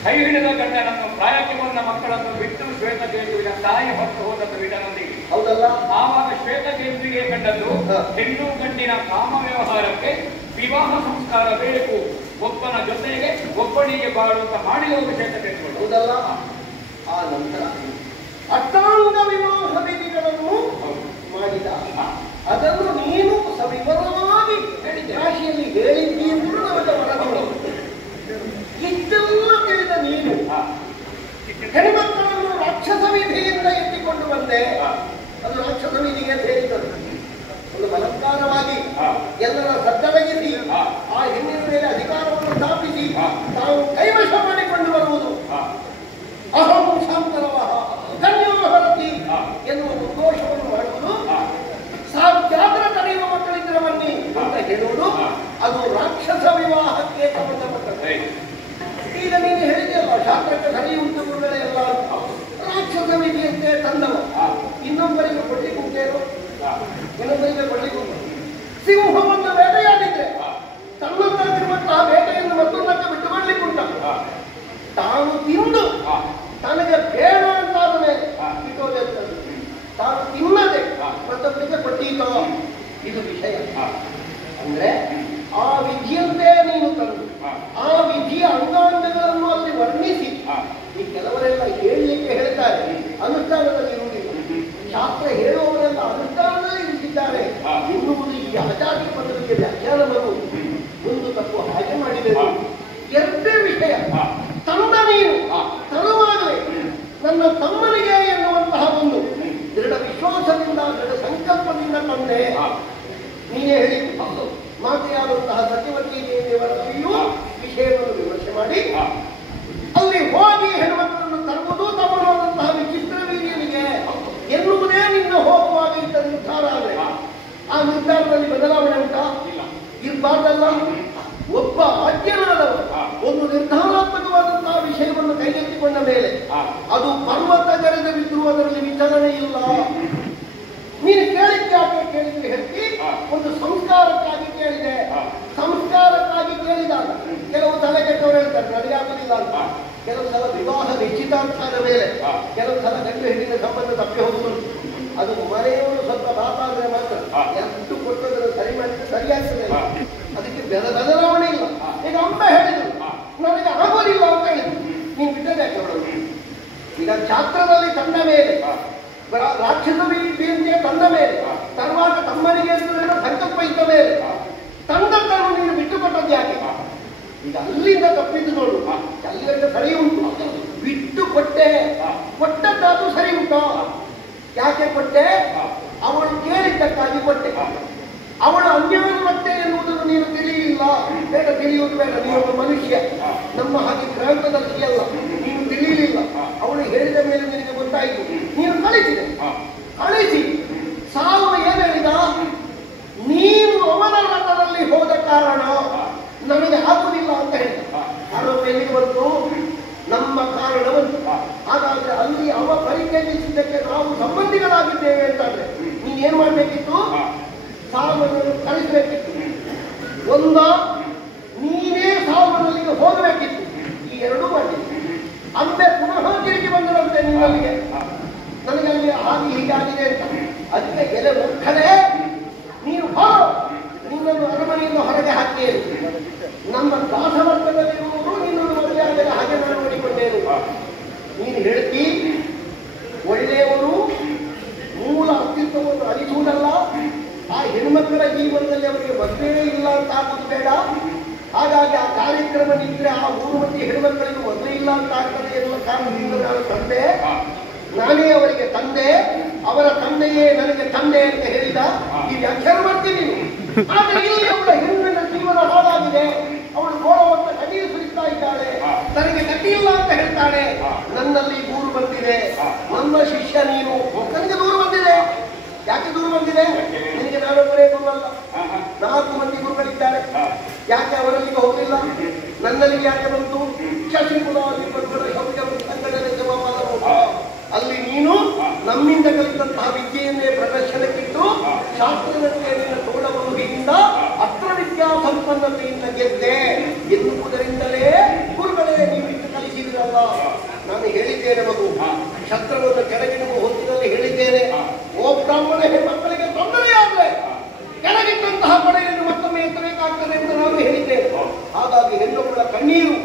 ಕೈ ಹಿಡಿದ ಗಂಡನನ್ನು ಪ್ರಾಯಕ್ಕೆ ಬಂದ ಮಕ್ಕಳನ್ನು ಬಿಟ್ಟು ಶ್ವೇತಕೇತುವಿನ ತಾಯಿ ಹೊತ್ತು ಹೋದದ್ದು ವಿಡನಲ್ಲಿ. ಹೌದಲ್ಲ? ಆವಾಗ ಶ್ವೇತಕೇತುವಿಗೆ ಕಂಡದ್ದು ಹೆಣ್ಣು ಗಂಡಿನ ಕಾಮ ವ್ಯವಹಾರಕ್ಕೆ ವಿವಾಹ ಸಂಸ್ಕಾರ ಬೇಕು, ಒಬ್ಬನ ಜೊತೆಗೆ ಒಬ್ಬನಿಗೆ ಬಾಳುವಂತ ಮಾಡಿದವರು ಶ್ವೇತಕೇತುಗಳು. ಹೌದಲ್ಲ? ಆ ನಂತರ ಅಷ್ಟಾಂಗ ವಿವಾಹ ವಿಧಿಗಳನ್ನು ಮಾಡಿದ. ಅದನ್ನು ನೀನು ಸವಿವರವಾಗಿ ರಾಶಿಯಲ್ಲಿ ಹೇಳಿದ್ದಿ ಎಂದು ನಮಗೆ ವರದಿಗಳು. ಇಷ್ಟೆಲ್ಲ ತಿಳಿದ ನೀನು ಹೆಣ್ಮಕ್ಕಳನ್ನು ರಾಕ್ಷಸ ವಿಧಿಯಿಂದ ಎತ್ತಿಕೊಂಡು ಬಂದೆ. ಅದು ರಾಕ್ಷಸ ವಿಧಿಗೆ ಸೇರಿದರು. ಒಂದು ಬಲಾತ್ಕಾರವಾಗಿ ಎಲ್ಲರ ಸದ್ದಡಗಿಸಿ ಆ ಹೆಣ್ಣಿನ ಮೇಲೆ ಅಧಿಕಾರವನ್ನು ಸ್ಥಾಪಿಸಿ ತಾವು ಕೈವಶ ಮಾಡಿಕೊಂಡು ಬರುವುದು. ಅಹಂ ಶಾಂತರವಹ ಧನ್ಯೋಹರತಿ ಎನ್ನುವ ಉದ್ದೇಶವನ್ನು ಮಾಡುವುದು. ಸಾಧ್ಯಾದ್ರ ತಡೆಯುವ ಮಕ್ಕಳಿದ್ರೆ ಬನ್ನಿ ಅಂತ ಹೇಳುವುದು. ಅದು ರಾಕ್ಷಸ ವಿವಾಹಕ್ಕೆ ಸಂಬಂಧಪಟ್ಟದ್ದು. ಈಗ ನೀನು ಹೇಳಿದೆಯಲ್ಲ, ಶಾಸ್ತ್ರಕ್ಕೆ ಸರಿ ಉಂಟು ಗುರುಗಳೇ ಎಲ್ಲ ರಾಕ್ಷಸ ವಿಧಿಯಂತೆ ತಂದವ. ಇನ್ನೊಬ್ಬರಿಗೆ ಕೊಡ್ಲಿಕ್ಕೆ ಉಂಟೇನು? ಇನ್ನೊಬ್ಬರಿಗೆ ಕೊಡ್ಲಿಕ್ಕೆ ಉಂಟು. ಸಿಂಹವನ್ನು ಬೇಟೆಯಾಡಿದ್ರೆ ತನ್ನಂತಿರುವಂತಹ ಬೇಟೆಯನ್ನು ಮತ್ತೊಂದಕ್ಕೆ ಬಿಟ್ಟು ಮಾಡ್ಲಿಕ್ಕೆ ಉಂಟ. ತಾನು ತಿಂದು ತನಗೆ ಬೇಡ ಅಂತಾದ ಮೇಲೆ ಬಿಟ್ಟೋದಿರ್ತದೆ. ತಾನು ತಿನ್ನದೆ ಮತ್ತೊಬ್ಬರಿಗೆ ಕೊಟ್ಟೀತೋ ಇದು ವಿಷಯ. ಅಂದ್ರೆ ಆ ವಿಧಿಯಂತೆ ನೀನು ತಂದು ಆ ವಿಧಿಯ ಅಂಗಾಂಗಗಳನ್ನು ಅಲ್ಲಿ ವರ್ಣಿಸಿ ಈ ಕೆಲವರೆಲ್ಲ ಹೇಳಲಿಕ್ಕೆ ಹೇಳ್ತಾರೆ, ಅನುಷ್ಠಾನದಲ್ಲಿ ಇರುವುದಿಲ್ಲ. ಶಾಸ್ತ್ರ ಹೇಳುವವರೆಲ್ಲ ಅನುಷ್ಠಾನದಲ್ಲಿ ಇರಿಸಿದ್ದಾರೆ ಎನ್ನುವುದು ಈ ಆಚಾರ್ಯ ಪದವಿಗೆ ವ್ಯಾಖ್ಯಾನ ಬರುವುದು. ಒಂದು ತಪ್ಪು ಹಾಗೆ ಮಾಡಿದರು. ಎರಡೇ ವಿಷಯ, ತಂದ ನೀನು ತರುವಾಗಲೇ ನನ್ನ ತಮ್ಮನಿಗೆ ಎನ್ನುವಂತಹ ಒಂದು ದೃಢ ವಿಶ್ವಾಸದಿಂದ ದೃಢ ಸಂಕಲ್ಪದಿಂದ ತಂದೆ. ನೀನೇ ಹೇಳಿ ಮಾತೆಯಾದಂತಹ ಸತ್ಯವತಿ ದೇವರಲ್ಲಿಯೂ ವಿಷಯವನ್ನು ವಿಮರ್ಶೆ ಮಾಡಿ ಅಲ್ಲಿ ಹೋಗಿ ಹೆಣ್ಮಕ್ಕಳನ್ನು ತರುವುದು ತಮ್ಮನಾದಂತಹ ವಿಚಿತ್ರ ವೀರ್ಯನಿಗೆ ಎನ್ನುವುದೇ ನಿನ್ನ ಹೋಗುವಾಗ ಇದ್ದ ನಿರ್ಧಾರ. ಆದರೆ ಆ ನಿರ್ಧಾರದಲ್ಲಿ ಬದಲಾವಣೆ ಉಂಟಾ? ಇರಬಾರ್ದಲ್ಲ. ಒಬ್ಬ ಆಜ್ಞನಾದವ ಒಂದು ನಿರ್ಧಾರಾತ್ಮಕವಾದಂತಹ ವಿಷಯವನ್ನು ಕೈಗೆತ್ತಿಕೊಂಡ ಮೇಲೆ ಅದು ಪರ್ವತ ಗರೆದ ಬಿದ್ದರೂ ಅದರಲ್ಲಿ ವಿಚಾರಣೆ ಇಲ್ಲ. ನೀನು ಕೇಳಿದ್ದೆ ಯಾಕೆ ಕೇಳಿದ್ರೆ ಹೇಳ್ತಿ? ಒಂದು ಸಂಸ್ಕಾರಕ್ಕಾಗಿ ಕೇಳಿದೆ. ಸಂಸ್ಕಾರಕ್ಕಾಗಿ ಕೇಳಿದಾಗ ಕೆಲವು ತಲೆ ಕೆಟ್ಟವರು ಹೇಳ್ತಾರೆ ನನಗೆ ಆಗುದಿಲ್ಲ ಅಂತ. ಕೆಲವು ಸಲ ವಿವಾಹ ನಿಶ್ಚಿತಾರ್ಥದ ಮೇಲೆ ಕೆಲವು ಸಲ ಗಂಡು ಹೆಣ್ಣಿನ ಸಂಬಂಧ ತಪ್ಪಿ ಹೋಗುವುದು. ಅದು ಮನೆಯವರು ಸ್ವಲ್ಪ ಮಾತಾಡಿದ್ರೆ ಮಾತ್ರ ಎಷ್ಟು ಕೊಟ್ಟದನ್ನು ಸರಿ ಮಾಡಿದ್ರೆ ಸರಿಯಾಗ್ತದೆ. ಅದಕ್ಕೆ ಬದಲಾವಣೆ ಇಲ್ಲ. ಈಗ ಅಮ್ಮ ಹೇಳಿದ್ರು ನನಗೆ ಆಗೋದಿಲ್ಲ ಅಂತ ಹೇಳಿದ್ರು, ನೀವು ಬಿಟ್ಟದೆ ಯಾಕೆ ಅವಳು? ಈಗ ಛಾತ್ರದಲ್ಲಿ ತಂದ ಮೇಲೆ ರಾಕ್ಷಸ ವಿಧಿಯಂತೆ ತಂದ ಮೇಲೆ ತರುವಾಗ ತಮ್ಮನಿಗೆ ಸಂಕಲ್ಪ ಇದ್ದ ಮೇಲೆ ತಂದದ್ದನ್ನು ನೀನು ಬಿಟ್ಟುಕೊಟ್ಟದ್ದು ಯಾಕೆ? ಈಗ ಅಲ್ಲಿಂದ ತಪ್ಪಿದ್ದು ನೋಡು. ಅಲ್ಲಿಂದ ಸರಿ ಉಂಟು, ಬಿಟ್ಟು ಕೊಟ್ಟೆ. ಕೊಟ್ಟದ್ದಾದ್ರೂ ಸರಿ ಉಂಟು. ಯಾಕೆ ಕೊಟ್ಟೆ? ಅವಳು ಕೇಳಿದ್ದಕ್ಕಾಗಿ ಕೊಟ್ಟೆ. ಅವಳು ಅನ್ಯಾಯಮತ್ತೆ ಎನ್ನುವುದನ್ನು ನೀನು ತಿಳಿಯಿಲ್ಲ. ಬೇಡ, ತಿಳಿಯುವುದು ಬೇಡ. ನೀನೊಬ್ಬ ಮನುಷ್ಯ, ನಮ್ಮ ಹಾಗೆ ಕ್ರಾಂತದರ್ಶಿ ಅಲ್ಲ. ನೀನು ತಿಳಿಯಲಿಲ್ಲ. ಅವಳು ಹೇಳಿದ ಮೇಲೆ ನಿನಗೆ ಗೊತ್ತಾಯಿತು. ನೀನು ಕಳಿಸಿದೆ. ಕಳಿಸಿ ಸಾವು ಏನು ಹೇಳಿದ? ನೀನು ಅವನ ರಥದಲ್ಲಿ ಹೋದ ಕಾರಣ ನನಗೆ ಆಗುವುದಿಲ್ಲ ಅಂತ ಹೇಳಿದ. ಆರೋಪ ಎಲ್ಲಿಗೆ ಬಂತು? ನಮ್ಮ ಕಾರಣ ಬಂತು. ಹಾಗಾದ್ರೆ ಅಲ್ಲಿ ಅವ ಪರಿಚಯಿಸಿದ್ದಕ್ಕೆ ನಾವು ಸಂಬಂಧಿಗಳಾಗಿದ್ದೇವೆ ಅಂತಂದ್ರೆ ನೀನೇನ್ ಮಾಡ್ಬೇಕಿತ್ತು? ಸಾವನನ್ನು ಕಳಿಸಬೇಕಿತ್ತು. ಒಂದ ನೀನೇ ಸಾವನಲ್ಲಿಗೆ ಹೋಗಬೇಕಿತ್ತು. ಈ ಎರಡೂ ಮಾಡಿದೆ. ಅಂಬೆ ಪುನಃ ತಿರುಗಿ ಬಂದರಂತೆ ನಿನ್ನಲ್ಲಿಗೆ, ನನಗೆ ಅಲ್ಲಿ ಹಾಗೆ ಹೀಗಾಗಿದೆ ಅಂತ. ಅದಕ್ಕೆ ಎಲೆ ಮುಖಲೇ ನೀನು ನಿನ್ನನ್ನು ಅರಮನೆಯಿಂದ ಹೊರಗೆ ಹಾಕೇನು. ನಮ್ಮ ದಾಸವರ್ಗದಲ್ಲಿರುವವರು ನಿನ್ನನ್ನು ಮದುವೆ ಆಗದೆ ಹಾಗೆ ನಾನು ಮಾಡಿಕೊಂಡೇನು. ನೀನು ಹೇಳ್ತಿ ಒಳ್ಳೆಯವರು ಮೂಲ ಅಸ್ತಿತ್ವವನ್ನು ಅರಿಸುವುದಲ್ಲ, ಆ ಹೆಣ್ಮಕ್ಕಳ ಜೀವನದಲ್ಲಿ ಅವರಿಗೆ ಮದುವೆ ಇಲ್ಲ ಅಂತ ಆಗುವುದು ಬೇಡ. ಹಾಗಾಗಿ ಆ ಕಾರ್ಯಕ್ರಮ ನಿಂತರೆ ಆ 3 ಮಂದಿ ಹೆಣ್ಮಕ್ಕಳಿಗೂ ಮದುವೆ ಇಲ್ಲ ಅಂತ ಆಗ್ತದೆ ಎನ್ನುವ ಕಾರಣದಿಂದ ನಾನು ತಂದೆ, ನಾನೇ ಅವರಿಗೆ ತಂದೆ, ಅವರ ತಂದೆಯೇ ನನಗೆ ತಂದೆ ಅಂತ ಹೇಳಿದ. ಈ ವ್ಯಾಖ್ಯಾನ ಮಾಡ್ತೀನಿ. ಆದರೆ ಇಲ್ಲಿ ಅವಳ ಹೆಣ್ಣಿನ ಜೀವನ ಹಾಳಾಗಿದೆ. ಅವಳು ನೋಡುವಂತ ಕಣ್ಣೀರು ಸುರಿತಾ ಇದ್ದಾಳೆ. ನನಗೆ ಗತಿಯಿಲ್ಲ ಅಂತ ಹೇಳ್ತಾಳೆ. ನನ್ನಲ್ಲಿ ದೂರು ಬಂದಿದೆ. ನನ್ನ ಶಿಷ್ಯ ನೀನು, ನನಗೆ ದೂರು ಬಂದಿದೆ. ಯಾಕೆ ದೂರು ಬಂದಿದೆ? ನಿನಗೆ ನಾನೊಬ್ಬರೇ ಗುರುವಲ್ಲ, 4 ಮಂದಿ ಗುರುಗಳಿದ್ದಾರೆ. ಯಾಕೆ ಅವರಲ್ಲಿಗೆ ಹೋಗಲಿಲ್ಲ? ನನ್ನಲ್ಲಿಗೆ ಯಾಕೆ ಬಂತು? ಶಶಿಕುಲದಲ್ಲಿ ಬಂದ ಶೌರ್ಯವು ಸಂಘಟನೆ ಜವಾಬಾರವು. ಅಲ್ಲಿ ನೀನು ನಮ್ಮಿಂದ ಕಲಿತಂತಹ ವಿದ್ಯೆಯನ್ನೇ ಪ್ರದರ್ಶನಕ್ಕಿಟ್ಟು ಶಾಸ್ತ್ರಜ್ಞತೆಯ ತೋಳಬರುವಿನಿಂದ ಅಸ್ತ್ರ ವಿದ್ಯಾ ಸಂಪನ್ನತೆಯಿಂದ ಗೆದ್ದೆ ಎನ್ನುವುದರಿಂದಲೇ ಗುರುಗಳೇ ನೀವು ಇಟ್ಟು ಕಲಿಸಿದ್ರ ಹೇಳಿದ್ದೇನೆ ಮಗು. ಶಸ್ತ್ರವನ್ನು ಕೆಳಗಿಡುವ ಹೊತ್ತಿನಲ್ಲಿ ಹೇಳಿದ್ದೇನೆ, ಓ ಬ್ರಾಹ್ಮಣ ಹೆಣ್ಮಕ್ಕಳಿಗೆ ತೊಂದರೆಯಾದ್ರೆ ಕೆಳಗಿಟ್ಟಂತಹ ಪಡೆಯನ್ನು ಮತ್ತೊಮ್ಮೆ ಎತ್ತಬೇಕಾಗ್ತದೆ ಅಂತ ನಾನು ಹೇಳಿದ್ದೇನೆ. ಹಾಗಾಗಿ ಹೆಣ್ಣೊಬ್ಬಳ ಕಣ್ಣೀರು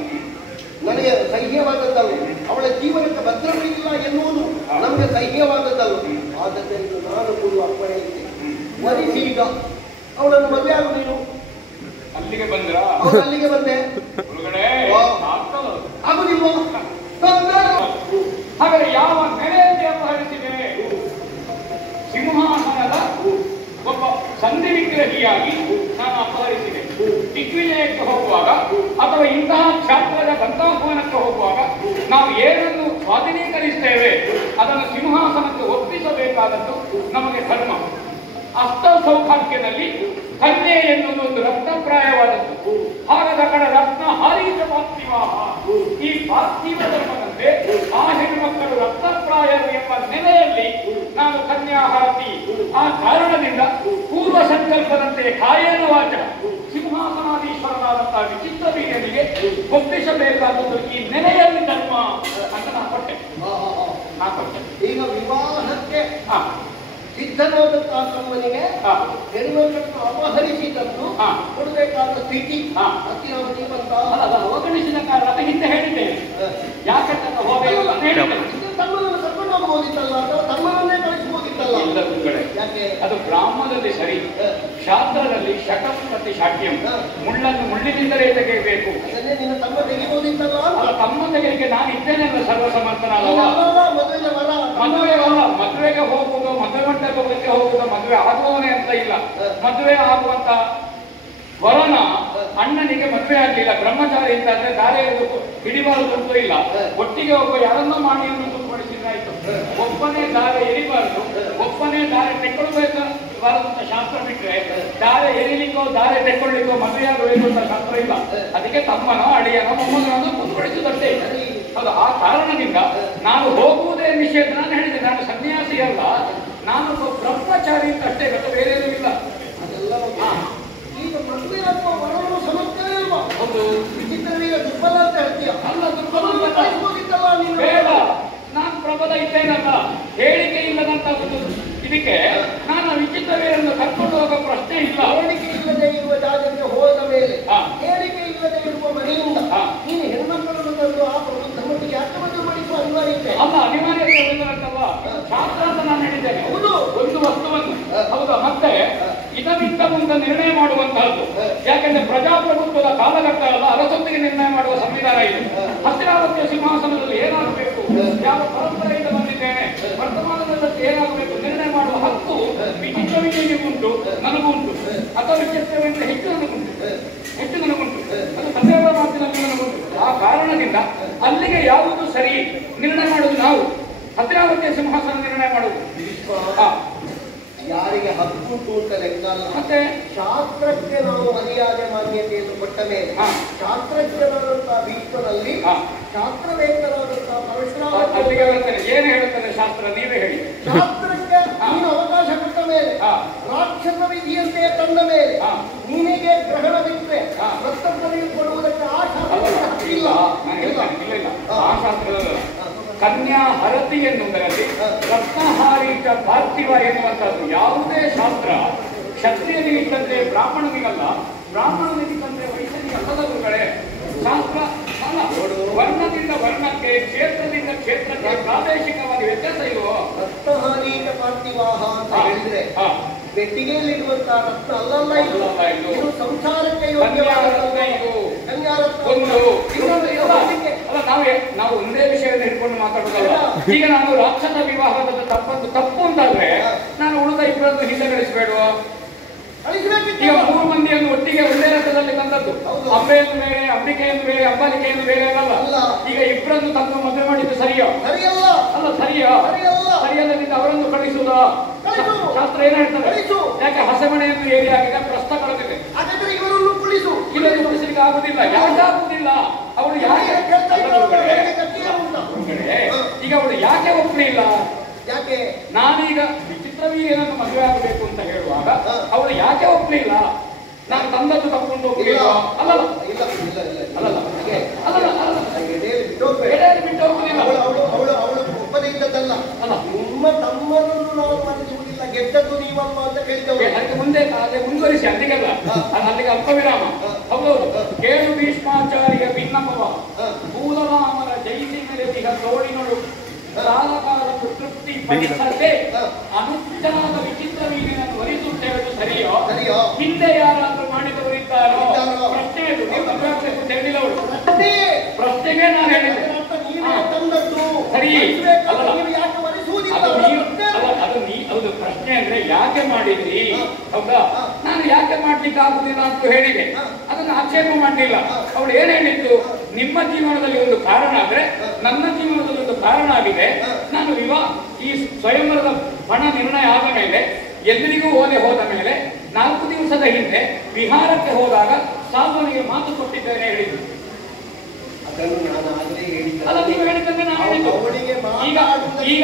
ನನಗೆ ಸಹ್ಯವಾದದ್ದಲ್ಲ, ಅವಳ ಜೀವನಕ್ಕೆ ಭದ್ರತೆ ಇಲ್ಲ ಎನ್ನುವುದು ನಮಗೆ ಸಹ್ಯವಾದದ್ದಲ್ಲ. ಆದ್ದರಿಂದ ನಾನು ಕೂಡ ಅಪ್ಪಣೆ ಇದ್ದೇನೆ, ವರಿಸಿ ಈಗ ಅವಳನ್ನು ಮದುವೆ ಆಗು. ನೀನು ಅಲ್ಲಿಗೆ ಬಂದ್ರ? ಅಲ್ಲಿಗೆ ಬಂದೆ. ಅದು ನಿಮ್ಮ ಹಾಗಾದ್ರೆ ಯಾವ ನೆಲೆಯಲ್ಲಿ ಅಪಹರಿಸಿದೆ? ಸಿಂಹಾಸನದ ಒಬ್ಬ ಸಂಧಿ ವಿಗ್ರಹಿಯಾಗಿ ನಾನು ಅಪಹರಿಸಿದೆ. ದಿಗ್ವಿಜಯಕ್ಕೆ ಹೋಗುವಾಗ ಅಥವಾ ಇಂತಹ ಕ್ಷಾತ್ರದ ಗಂಧಾಹ್ವಾನಕ್ಕೆ ಹೋಗುವಾಗ ನಾವು ಏನನ್ನು ಸ್ವಾಧೀನೀಕರಿಸ್ತೇವೆ ಅದನ್ನು ಸಿಂಹಾಸನಕ್ಕೆ ಒಪ್ಪಿಸಬೇಕಾದದ್ದು ನಮಗೆ ಧರ್ಮ. ಅಷ್ಟ ಸೌಭಾಗ್ಯದಲ್ಲಿ ಕನ್ಯೆ ಎನ್ನುವುದು ಒಂದು ರತ್ನಪ್ರಾಯವಾದದ್ದು. ಹಾಗದ ಕಡೆ ರತ್ನ ಹಾರೀತ ಪಾರ್ಥಿವಾಹ. ಈ ಪಾರ್ಥಿವ ಧರ್ಮದಂತೆ ಆ ಹೆಣ್ಣುಮಕ್ಕಳು ರತ್ನಪ್ರಾಯರು ಎಂಬ ನೆಲೆಯಲ್ಲಿ ನಾನು ಕನ್ಯಾಹಾರತಿ. ಆ ಕಾರಣದಿಂದ ಪೂರ್ವ ಸಂಕಲ್ಪದಂತೆ ಕಾಯೇನ ವಾಚ ಸಿಂಹಾಸನಾಧೀಶ್ವರನಾದಂತಹ ವಿಚಿತ್ರ ವೀರ್ಯನಿಗೆ ಒಪ್ಪಿಸಬೇಕಾದದ್ದು ಈ ನೆಲೆಯಲ್ಲಿ ಧರ್ಮ ಅಂತ ನಾನು ಕೊಟ್ಟೆ. ಈಗ ವಿವಾಹಕ್ಕೆ ಸಿದ್ಧನಾದಂತಹ ತಮ್ಮನಿಗೆ ಹೆಣ್ಣುಮಕ್ಕಳನ್ನು ಅಪಹರಿಸಿದನ್ನು ಕೊಡಬೇಕಾದ ಸ್ಥಿತಿ ಹತ್ತಿರವತಿ ಬಂತ ಅವಗಣಿಸಿದ ಕಾರಣ ಹಿಂದೆ ಹೇಳಿದ್ದೇನೆ. ಯಾಕಂತ ಹೋಗಬೇಕು ತಮ್ಮನನ್ನು ಕರ್ಕೊಂಡು ಹೋಗಬಹುದಿತ್ತಲ್ಲ ಅಥವಾ ತಮ್ಮನನ್ನೇ ಕಳಿಸಬಹುದಿತ್ತಲ್ಲ? ಯಾಕೆ ಅದು ಬ್ರಾಹ್ಮಣದಲ್ಲಿ ಸರಿ, ಶಾಸ್ತ್ರದಲ್ಲಿ ಶಕಂ ಪ್ರತಿ ಶಾಕ್ಯಂ, ಮುಳ್ಳನ್ನು ಮುಳ್ಳಿನಿಂದಲೇ ತೆಗೆಯಬೇಕು. ಅದನ್ನೇ ನಿನ್ನ ತಮ್ಮ ತೆಗೆಯಬಹುದಿತ್ತಲ್ಲ? ತಮ್ಮ ತೆಗೆಯಲಿಕ್ಕೆ ನಾನು ಇದ್ದೇನೆಲ್ಲ ಸರ್ವಸಮರ್ಥನಲ್ಲ. ಮದುವೆಗೆ ಹೋಗುವುದು, ಮದುವೆ ಮಂಟಪಕ್ಕೆ ಹೋಗುವುದು, ಮದುವೆ ಆಗುವವನೇ ಅಂತ ಇಲ್ಲ. ಮದುವೆ ಆಗುವಂತ ವರನ ಅಣ್ಣನಿಗೆ ಮದುವೆ ಆಗಲಿಲ್ಲ, ಬ್ರಹ್ಮಚಾರಿ ಅಂತ ಅಂದ್ರೆ ದಾರೆ ಹಿಡಿಬಾರದು ಇಲ್ಲ. ಒಟ್ಟಿಗೆ ಒಬ್ಬ ಯಾರನ್ನೋ ಮಾಡಿ ತುಂಬಿಸಿದ್ರಾಯ್ತು. ಒಬ್ಬನೇ ದಾರೆ ಎರಿಬಾರದು, ಒಬ್ಬನೇ ದಾರೆ ತೆಕ್ಕೊಳ್ಬೇಕಾದಂತ ಶಾಸ್ತ್ರ ಬಿಟ್ರೆ ದಾರೆ ಎರಿಲಿಕ್ಕೋ ದಾರೆ ತೆಕ್ಕೊಳ್ಳಿಕ್ಕೋ ಮದುವೆ ಆಗಬೇಕು ಅಂತ ಶಾಸ್ತ್ರ ಇಲ್ಲ. ಅದಕ್ಕೆ ತಮ್ಮನೋ ಅಳಿಯನೋ ಮೊಮ್ಮಗನೋ ಮುಂದುವರಿಸುವುದಷ್ಟೇ. ಅದು ಆ ಕಾರಣದಿಂದ ನಾನು ಹೋಗುವುದೇ ನಿಷೇಧ. ನಾನು ಹೇಳಿದೆ ನಾನು ಸನ್ಯಾಸಿ ಅಲ್ಲ, ನಾನು ಬ್ರಹ್ಮಚಾರಿ ಅಂತ ಅಷ್ಟೇ, ಗೊತ್ತು ಬೇರೇನೂ ಇಲ್ಲ. ಅದೆಲ್ಲ ಈಗ ಮದುವೆ ಅಥವಾ ವರವನ್ನು ಸಮರ್ಥನೆ ಅಲ್ವಾ? ಹೌದು. ವಿಚಿತ್ರವೀಗ ದುರ್ಬಲ ಅಂತ ಹೇಳ್ತೀಯ. ಅಲ್ಲ, ದುರ್ಬಲ ನೀನು ಬೇಡ. ನಾನು ಪ್ರಬಲ ಇದ್ದೇನಲ್ಲ, ಹೇಳಿಕೆ ಇಲ್ಲದಂತ ಒಂದು ಇದಕ್ಕೆ ನಾನು ವಿಚಿತ್ರವೀರನ್ನು ಕರ್ಕೊಂಡು ಹೋಗೋ ಪ್ರಶ್ನೆ ಇಲ್ಲ. ಹೇಳಿಕೆ ಇಲ್ಲದೆ ಇರುವ ಜಾಗಕ್ಕೆ ಹೋದ ಮೇಲೆ ಹೇಳಿಕೆ ಇಲ್ಲದೆ ಇರುವ ಮನೆಯಿಂದ ನೀನು ಹೆಣ್ಮಕ್ಕಳನ್ನು ತಂದು ಆ ಪ್ರಬುದ್ಧಮಟ್ಟಿಗೆ ಯಾಕೆ ಮದುವೆ ಮಾಡಿಸುವ ಅನಿವಾರ್ಯತೆ ಅಲ್ಲ? ಅನಿವಾರ್ಯತೆ ಅಂತಲ್ಲ, ಶಾಸ್ತ್ರ ಅಂತ ನಾನು ಹೇಳಿದ್ದೇನೆ. ಹೌದು, ಒಂದು ವಸ್ತುವನ್ನು ಹೌದಾ. ಮತ್ತೆ ಇದಕ್ಕಿಂತ ಮುಂದೆ ನಿರ್ಣಯ ಮಾಡುವಂತಹದ್ದು. ಯಾಕೆಂದ್ರೆ ಪ್ರಜಾಪ್ರಭುತ್ವದ ಕಾಲಘಟ್ಟ ಅಲ್ಲ, ಅರಸೊತ್ತಿಗೆ ನಿರ್ಣಯ ಮಾಡುವ ಸಂವಿಧಾನ ಇದೆ. ಹಸ್ತಿನಾವತಿಯ ಸಿಂಹಾಸನದಲ್ಲಿ ಏನಾಗಬೇಕು, ಯಾವ ಪರಂಪರೆಯಿಂದ ಬಂದಿದ್ದೇನೆ, ವರ್ತಮಾನದಲ್ಲಿ ಏನಾಗಬೇಕು ನಿರ್ಣಯ ಮಾಡುವ ಹಕ್ಕು ವಿಚಿತ್ರವಿನಿಗುಂಟು, ನನಗುಂಟು. ಅಥವಾ ವಿಚಿತ್ರವೆಂದರೆ ಹೆಚ್ಚು ನನಗುಂಟು. ಅದು ತಂದೆಯವರ ಮಾತಿನಲ್ಲಿ ನನಗುಂಟು. ಆ ಕಾರಣದಿಂದ ಅಲ್ಲಿಗೆ ಯಾವುದು ಸರಿ ನಿರ್ಣಯ ಮಾಡುವುದು ನಾವು. ಹಸ್ತಿನಾವತಿಯ ಸಿಂಹಾಸನ ನಿರ್ಣಯ ಮಾಡುವುದು ಯಾರಿಗೆ ಹಕ್ಕುಂಟು ಅಂತ ಲೆಕ್ಕ ಅಲ್ಲ. ಮತ್ತೆ ಶಾಸ್ತ್ರಕ್ಕೆ ನಾವು ಮರ್ಯಾದೆ ಮಾನ್ಯತೆಯನ್ನು ಕೊಟ್ಟ ಮೇಲೆ ಶಾಸ್ತ್ರಜ್ಞರಾದಂತಹ ಭೀಷ್ಮನಲ್ಲಿ ಶಾಸ್ತ್ರವೇತ್ತರಾದಂತಹ ಪರಶುರಾಮ ಅಲ್ಲಿಗೆ ಬರ್ತೇನೆ. ಏನು ಹೇಳುತ್ತದೆ ಶಾಸ್ತ್ರ, ನೀವೇ ಹೇಳಿ. ಶಾಸ್ತ್ರಕ್ಕೆ ನೀನು ಅವಕಾಶ ಕೊಟ್ಟ ಮೇಲೆ, ರಾಕ್ಷಸ ವಿಧಿಯಂತೆ ತಂದ ಮೇಲೆ ನಿನಗೆ ಗ್ರಹಣ ಬಿಟ್ಟರೆ ರಕ್ತಪರಿಯು ಕೊಡುವುದಕ್ಕೆ ಆ ಶಾಸ್ತ್ರ ಇಲ್ಲ. ಆ ಶಾಸ್ತ್ರದಲ್ಲ. ಕನ್ಯಾ ಹರತಿ ಎನ್ನುವುದರಲ್ಲಿ ರತ್ನಹಾರೀತ ಪಾರ್ಥಿವ ಎನ್ನುವಂತಹದ್ದು ಯಾವುದೇ ಶಾಸ್ತ್ರ ಕ್ಷತ್ರಿಯನಿಗಿದ್ದಂತೆ ಬ್ರಾಹ್ಮಣನಿಗಲ್ಲ, ಬ್ರಾಹ್ಮಣನಿಗಿದ್ದಂತೆ ವೈಶ್ಯನಿಗಲ್ಲದವುಗಳೇ. ಶಾಸ್ತ್ರ ಅಲ್ಲ, ವರ್ಣದಿಂದ ವರ್ಣಕ್ಕೆ, ಕ್ಷೇತ್ರದಿಂದ ಕ್ಷೇತ್ರಕ್ಕೆ ಪ್ರಾದೇಶಿಕವಾಗಿ ವ್ಯತ್ಯಾಸ ಇರುವ ರತ್ನಹಾರೀತ ಪಾರ್ಥಿವಾಹ ಅಂತ ಹೇಳಿದ್ರೆ ಪೆಟ್ಟಿಗೆಯಲ್ಲಿರುವಂತಹ ರತ್ನ ಅಲ್ಲಲ್ಲ ಇದು ಸಂಸಾರಕ್ಕೆ ನಾವು ಒಂದೇ ವಿಷಯವನ್ನು ಹಿಡ್ಕೊಂಡು ಮಾತಾಡೋದಲ್ಲ. ಈಗ ನಾನು ರಾಕ್ಷಸ ವಿವಾಹದ ತಪ್ಪು ಅಂತಾದ್ರೆ ನಾನು ಉಳಿದ ಇಬ್ಬರನ್ನು ಹಿಂದೆ ಗಳಿಸಬೇಡುವ. ಈಗ 3 ಮಂದಿಯನ್ನು ಒಟ್ಟಿಗೆ ಒಂದೇ ರಥದಲ್ಲಿ ತಂದದ್ದು. ಅಂಬೆಯನ್ನು ಬೇರೆ, ಅಂಬಿಕೆಯನ್ನು ಬೇರೆ, ಅಂಬಾಲಿಕೆಯನ್ನು ಬೇರೆ ಅಲ್ಲ. ಈಗ ಇಬ್ಬರನ್ನು ತಂದು ಮದುವೆ ಮಾಡಿದ್ದು ಸರಿಯೋ? ಅಲ್ಲ, ಸರಿಯೋ? ಸರಿಯಲ್ಲದಿದ್ದ ಅವರನ್ನು ಕಳಿಸುವುದ ಶಾಸ್ತ್ರ ಏನ್ ಹೇಳ್ತಾರೆ? ಯಾಕೆ ಹಸೆಮಣೆಯನ್ನು ಏರಿ ಆಗಿದೆ, ಪ್ರಶ್ನ ಕಳೆದಿದೆ. ಇದನ್ನು ಉಳಿಸಲಿಕ್ಕೆ ಆಗುದಿಲ್ಲ. ಯಾಕೆ ಆಗುದಿಲ್ಲ? ಅವಳು ಯಾಕೆ ಈಗ ಅವಳು ಯಾಕೆ ಒಪ್ಪಲಿಲ್ಲ? ಯಾಕೆ ನಾನೀಗ ವಿಚಿತ್ರವೀರ್ಯನನ್ನು ಮದುವೆ ಆಗಬೇಕು ಅಂತ ಹೇಳುವಾಗ ಅವಳು ಯಾಕೆ ಒಪ್ಪಲಿಲ್ಲ? ನಾನು ತಂದದ್ದು ತಕೊಂಡು ಹೋಗ್ಲಿಲ್ಲ. ಅಲ್ಲಲ್ಲ ಇಲ್ಲ ಇಲ್ಲ ಇಲ್ಲ ಅಲ್ಲಲ್ಲ ಹಾಗೆ ಅಲ್ಲಲ್ಲ ಬಿಟ್ಟು ಬಿಟ್ಟು ಹೋಗುದಿಲ್ಲ. ಅವಳು ತಮ್ಮನನ್ನು ನಾವು ಮರೆಸುವುದಿಲ್ಲ, ಗೆದ್ದದ್ದು ನೀವಲ್ವ ಅಂತ ಕೇಳಿದವರು. ಅದಕ್ಕೆ ಮುಂದೆ ಅದೇ ಮುಂದುವರಿಸಿ ಅಲ್ಲಿಗೆಲ್ಲ ಅಲ್ಲಿಗೆ ಅಲ್ಪ ವಿರಾಮ. ಹೌದೌದು. ಕೇಳು ಭೀಷ್ಮಾಚಾರ್ಯ ಭಿನ್ನಪವ ಮೂಲರಾಮರ ಜಯಿಸಿ ಮೆರೆದಿಗ ತೋಳಿನೊಳು ಕಾಲಕಾಲ ತೃಪ್ತಿ ಪಡಿಸದೆ ಅನುಜ್ಞಾದ ವಿಚಿತ್ರ ಮೀನಿನನ್ನು ವರಿಸುತ್ತೇವೆ. ಸರಿಯೋ? ಹಿಂದೆ ಯಾರಾದ್ರೂ ಮಾಡಿದವರು ಇದ್ದಾರೋ? ಪ್ರಶ್ನೆ ಇದು. ನೀವು ಹೇಳಿದವರು ಪ್ರಶ್ನೆಗೆ ನಾನು ಹೇಳಿದೆ ಸರಿ ಅದು ಪ್ರಶ್ನೆ ಅಂದ್ರೆ ಯಾಕೆ ಮಾಡಿದ್ರಿ? ಹೌದಾ? ನಾನು ಯಾಕೆ ಮಾಡ್ಲಿಕ್ಕೆ ಆಗುದಿಲ್ಲ ಅಂತ ಹೇಳಿದೆ, ಅದನ್ನು ಆಕ್ಷೇಪ ಮಾಡಲಿಲ್ಲ. ಅವಳು ಏನ್ ಹೇಳಿದ್ದು, ನಿಮ್ಮ ಜೀವನದಲ್ಲಿ ಒಂದು ಕಾರಣ ಆದ್ರೆ ನನ್ನ ಜೀವನದಲ್ಲಿ ಒಂದು ಕಾರಣ ಆಗಿದೆ. ನಾನು ಈ ಸ್ವಯಂವರದ ಹಣ ನಿರ್ಣಯ ಆದ ಮೇಲೆ ಎಲ್ರಿಗೂ ಹೋದ ಮೇಲೆ 4 ದಿವಸದ ಹಿಂದೆ ವಿಹಾರಕ್ಕೆ ಹೋದಾಗ ಸಾಲ್ವನಿಗೆ ಮಾತು ಕೊಟ್ಟಿದ್ದೇನೆ ಹೇಳಿದ್ದು. ಅಲ್ಲ, ನೀವು ಹೇಳಿದ್ದನ್ನೇ ನಾನು ಹೇಳಿದ್ದು. ಈಗ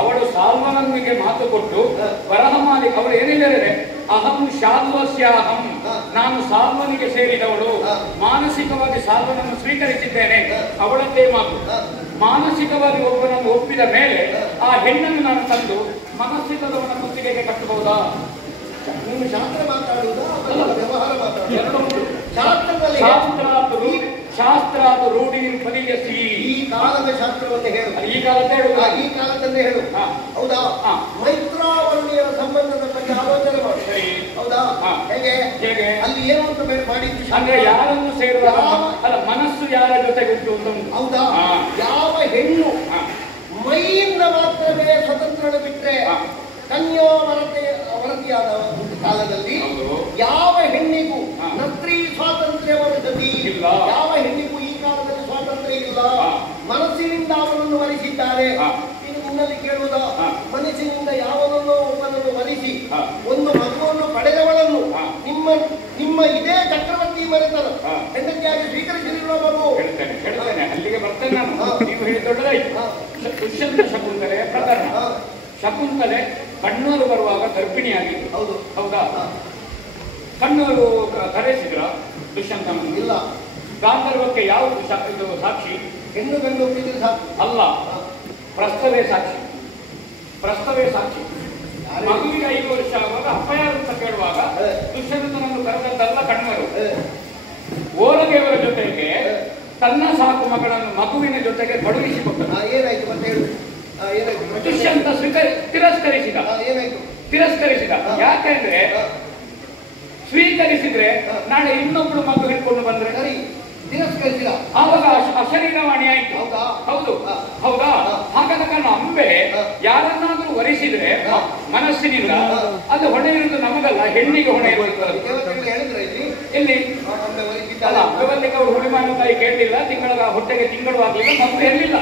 ಅವಳು ಸಾಲ್ವನಿಗೆ ಮಾತು ಕೊಟ್ಟು ವರಹಮಾಲಿ ಅವಳು ಏನಿಲ್ಲದೆ ಅಹಂ ಶಾಲ್ವಸ್ಯಾಹಂ, ನಾನು ಸಾಲ್ವನಿಗೆ ಸೇರಿದವಳು, ಮಾನಸಿಕವಾಗಿ ಸಾಲ್ವನನ್ನು ಸ್ವೀಕರಿಸಿದ್ದೇನೆ, ಅವಳದ್ದೇ ಮಾತು. ಮಾನಸಿಕವಾಗಿ ಒಬ್ಬನನ್ನು ಒಪ್ಪಿದ ಮೇಲೆ ಆ ಹೆಣ್ಣನ್ನು ನಾನು ತಂದು ಮನಸ್ಸಿಕದವನ ಕುತ್ತಿಗೆಗೆ ಕಟ್ಟಬಹುದಾ? ನೀವು ಶಾಸ್ತ್ರ ಮಾತಾಡುವುದಾ ವ್ಯವಹಾರ ಮಾತಾಡುವುದು? ಶಾಸ್ತ್ರಾತ್ ರೂಢಿ ಫಲಿಯಸಿ. ಈ ಕಾಲದ ಶಾಸ್ತ್ರವನ್ನೇ ಹೇಳು. ಈ ಕಾಲದ ಈ ಕಾಲದನ್ನೇ ಹೇಳು. ಹೌದಾ? ಮೈತ್ರಾವರ್ಣಿಯರ ಸಂಬಂಧದ ಬಗ್ಗೆ ಆಲೋಚನೆ ಮಾಡಿ. ಹೌದಾ? ಹೇಗೆ ಅಲ್ಲಿ ಏನು ಅಂತ ಮಾಡಿದ್ದು ಅಂದ್ರೆ ಯಾರನ್ನು ಸೇರುವ ಅಲ್ಲ, ಮನಸ್ಸು ಯಾರ ಜೊತೆಗೆ ಉಂಟು. ಹೌದಾ? ಯಾವ ಹೆಣ್ಣು ಮೈಯಿಂದ ಮಾತ್ರವೇ ಸ್ವತಂತ್ರ ಬಿಟ್ರೆ ಕನ್ಯೋ ವರದಿಯಾದ ಕಾಲದಲ್ಲಿ ಯಾವ ಹೆಣ್ಣಿಗೂ ನತ್ರಿ ಸ್ವಾತಂತ್ರ್ಯವನ್ನು ಗತಿ, ಯಾವ ಹೆಣ್ಣಿಗೂ ಈ ಕಾಲದಲ್ಲಿ ಸ್ವಾತಂತ್ರ್ಯ ಇಲ್ಲ. ಮನಸ್ಸಿನಿಂದ ಅವನನ್ನು ವರಿಸಿದ್ದಾರೆ. ಈಗ ನಿನ್ನಲ್ಲಿ ಕೇಳುವುದ, ಮನಸ್ಸಿನಿಂದ ಯಾವನನ್ನು ಒಬ್ಬನನ್ನು ವರಿಸಿ ಒಂದು ಮಗುವನ್ನು ಪಡೆದವಳನ್ನು ನಿಮ್ಮ ಇದೇ ಚಕ್ರವರ್ತಿ ಮನೆತನ ಹೆಂಡತಿಯಾಗಿ ಸ್ವೀಕರಿಸಿರುವ ಮಗು. ಅಲ್ಲಿಗೆ ಬರ್ತೇನೆ ನಾನು. ನೀವು ಹೇಳಿ ದೊಡ್ಡದಾಯ್ತು. ದುಷ್ಯಂತ ಶಕುಂತಲೆಯ ಪ್ರಕರಣ. ಶಕುಂತಲೆ ಕಣ್ಣೂರು ಬರುವಾಗ ಗರ್ಭಿಣಿಯಾಗಿತ್ತು. ಹೌದು. ಹೌದಾ? ಕಣ್ಣೂರು ಕರೆಸಿದ್ರ ದುಷ್ಯಂತನನ್ನು? ಇಲ್ಲ. ಗಾಂಧರ್ವಕ್ಕೆ ಯಾವುದು ಇದು ಸಾಕ್ಷಿ? ಹೆಣ್ಣು ಗಂಡು ಒಪ್ಪಿದ್ರೆ ಸಾಕು ಅಲ್ಲ, ಪ್ರಸ್ತವೇ ಸಾಕ್ಷಿ. ಪ್ರಸ್ತವೇ ಸಾಕ್ಷಿ. ಮಗುವಿಗೆ 5 ವರ್ಷ ಆಗುವಾಗ ಅಪ್ಪ ಯಾರು ಅಂತ ಕೇಳುವಾಗ ದುಷ್ಯಂತನನ್ನು ಕರೆದದ್ದಲ್ಲ ಕಣ್ಣರು. ಓರದೇವರ ಜೊತೆಗೆ ತನ್ನ ಸಾಕು ಮಗಳನ್ನು ಮಗುವಿನ ಜೊತೆಗೆ ಕಳುಹಿಸಿಕೊಟ್ಟರು. ಏನಾಯ್ತು ಮತ್ತೆ ಹೇಳು. ದುಷ್ಯಂತ ತಿರಸ್ಕರಿಸಿದ. ತಿರಸ್ಕರಿಸಿದ. ಯಾಕೆಂದ್ರೆ ಸ್ವೀಕರಿಸಿದ್ರೆ ನಾಳೆ ಇನ್ನೊಬ್ಳು ಮಗು ಹಿಡ್ಕೊಂಡು ಬಂದ್ರೆ ತಿರಸ್ಕರಿಸಿದ, ಆವಾಗ ಅಶರೀರವಾಣಿ ಆಯ್ತು. ಹೌದು. ಹೌದಾ? ಹಾಗಾದ ಕಾರಣ ಅಂಬೆ ಯಾರನ್ನಾದ್ರೂ ವರಿಸಿದ್ರೆ ಮನಸ್ಸಿನಿಂದ ಅದು ಹೊಣೆ ಇರುವುದು ನಮಗಲ್ಲ, ಹೆಣ್ಣಿಗೆ ಹೊಣೆ ಇರುತ್ತದೆ. ಎಲ್ಲಿ ಅಲ್ಲ, ಅಂಬೆವಲ್ಲಿಗೆ ಅವರು ಹುಳಿಮಾನ ತಾಯಿ ಕೇಳಲಿಲ್ಲ, ಹೊಟ್ಟೆಗೆ ತಿಂಗಳು ಆಗ್ಲಿಲ್ಲ, ಮಗು ಇರಲಿಲ್ಲ.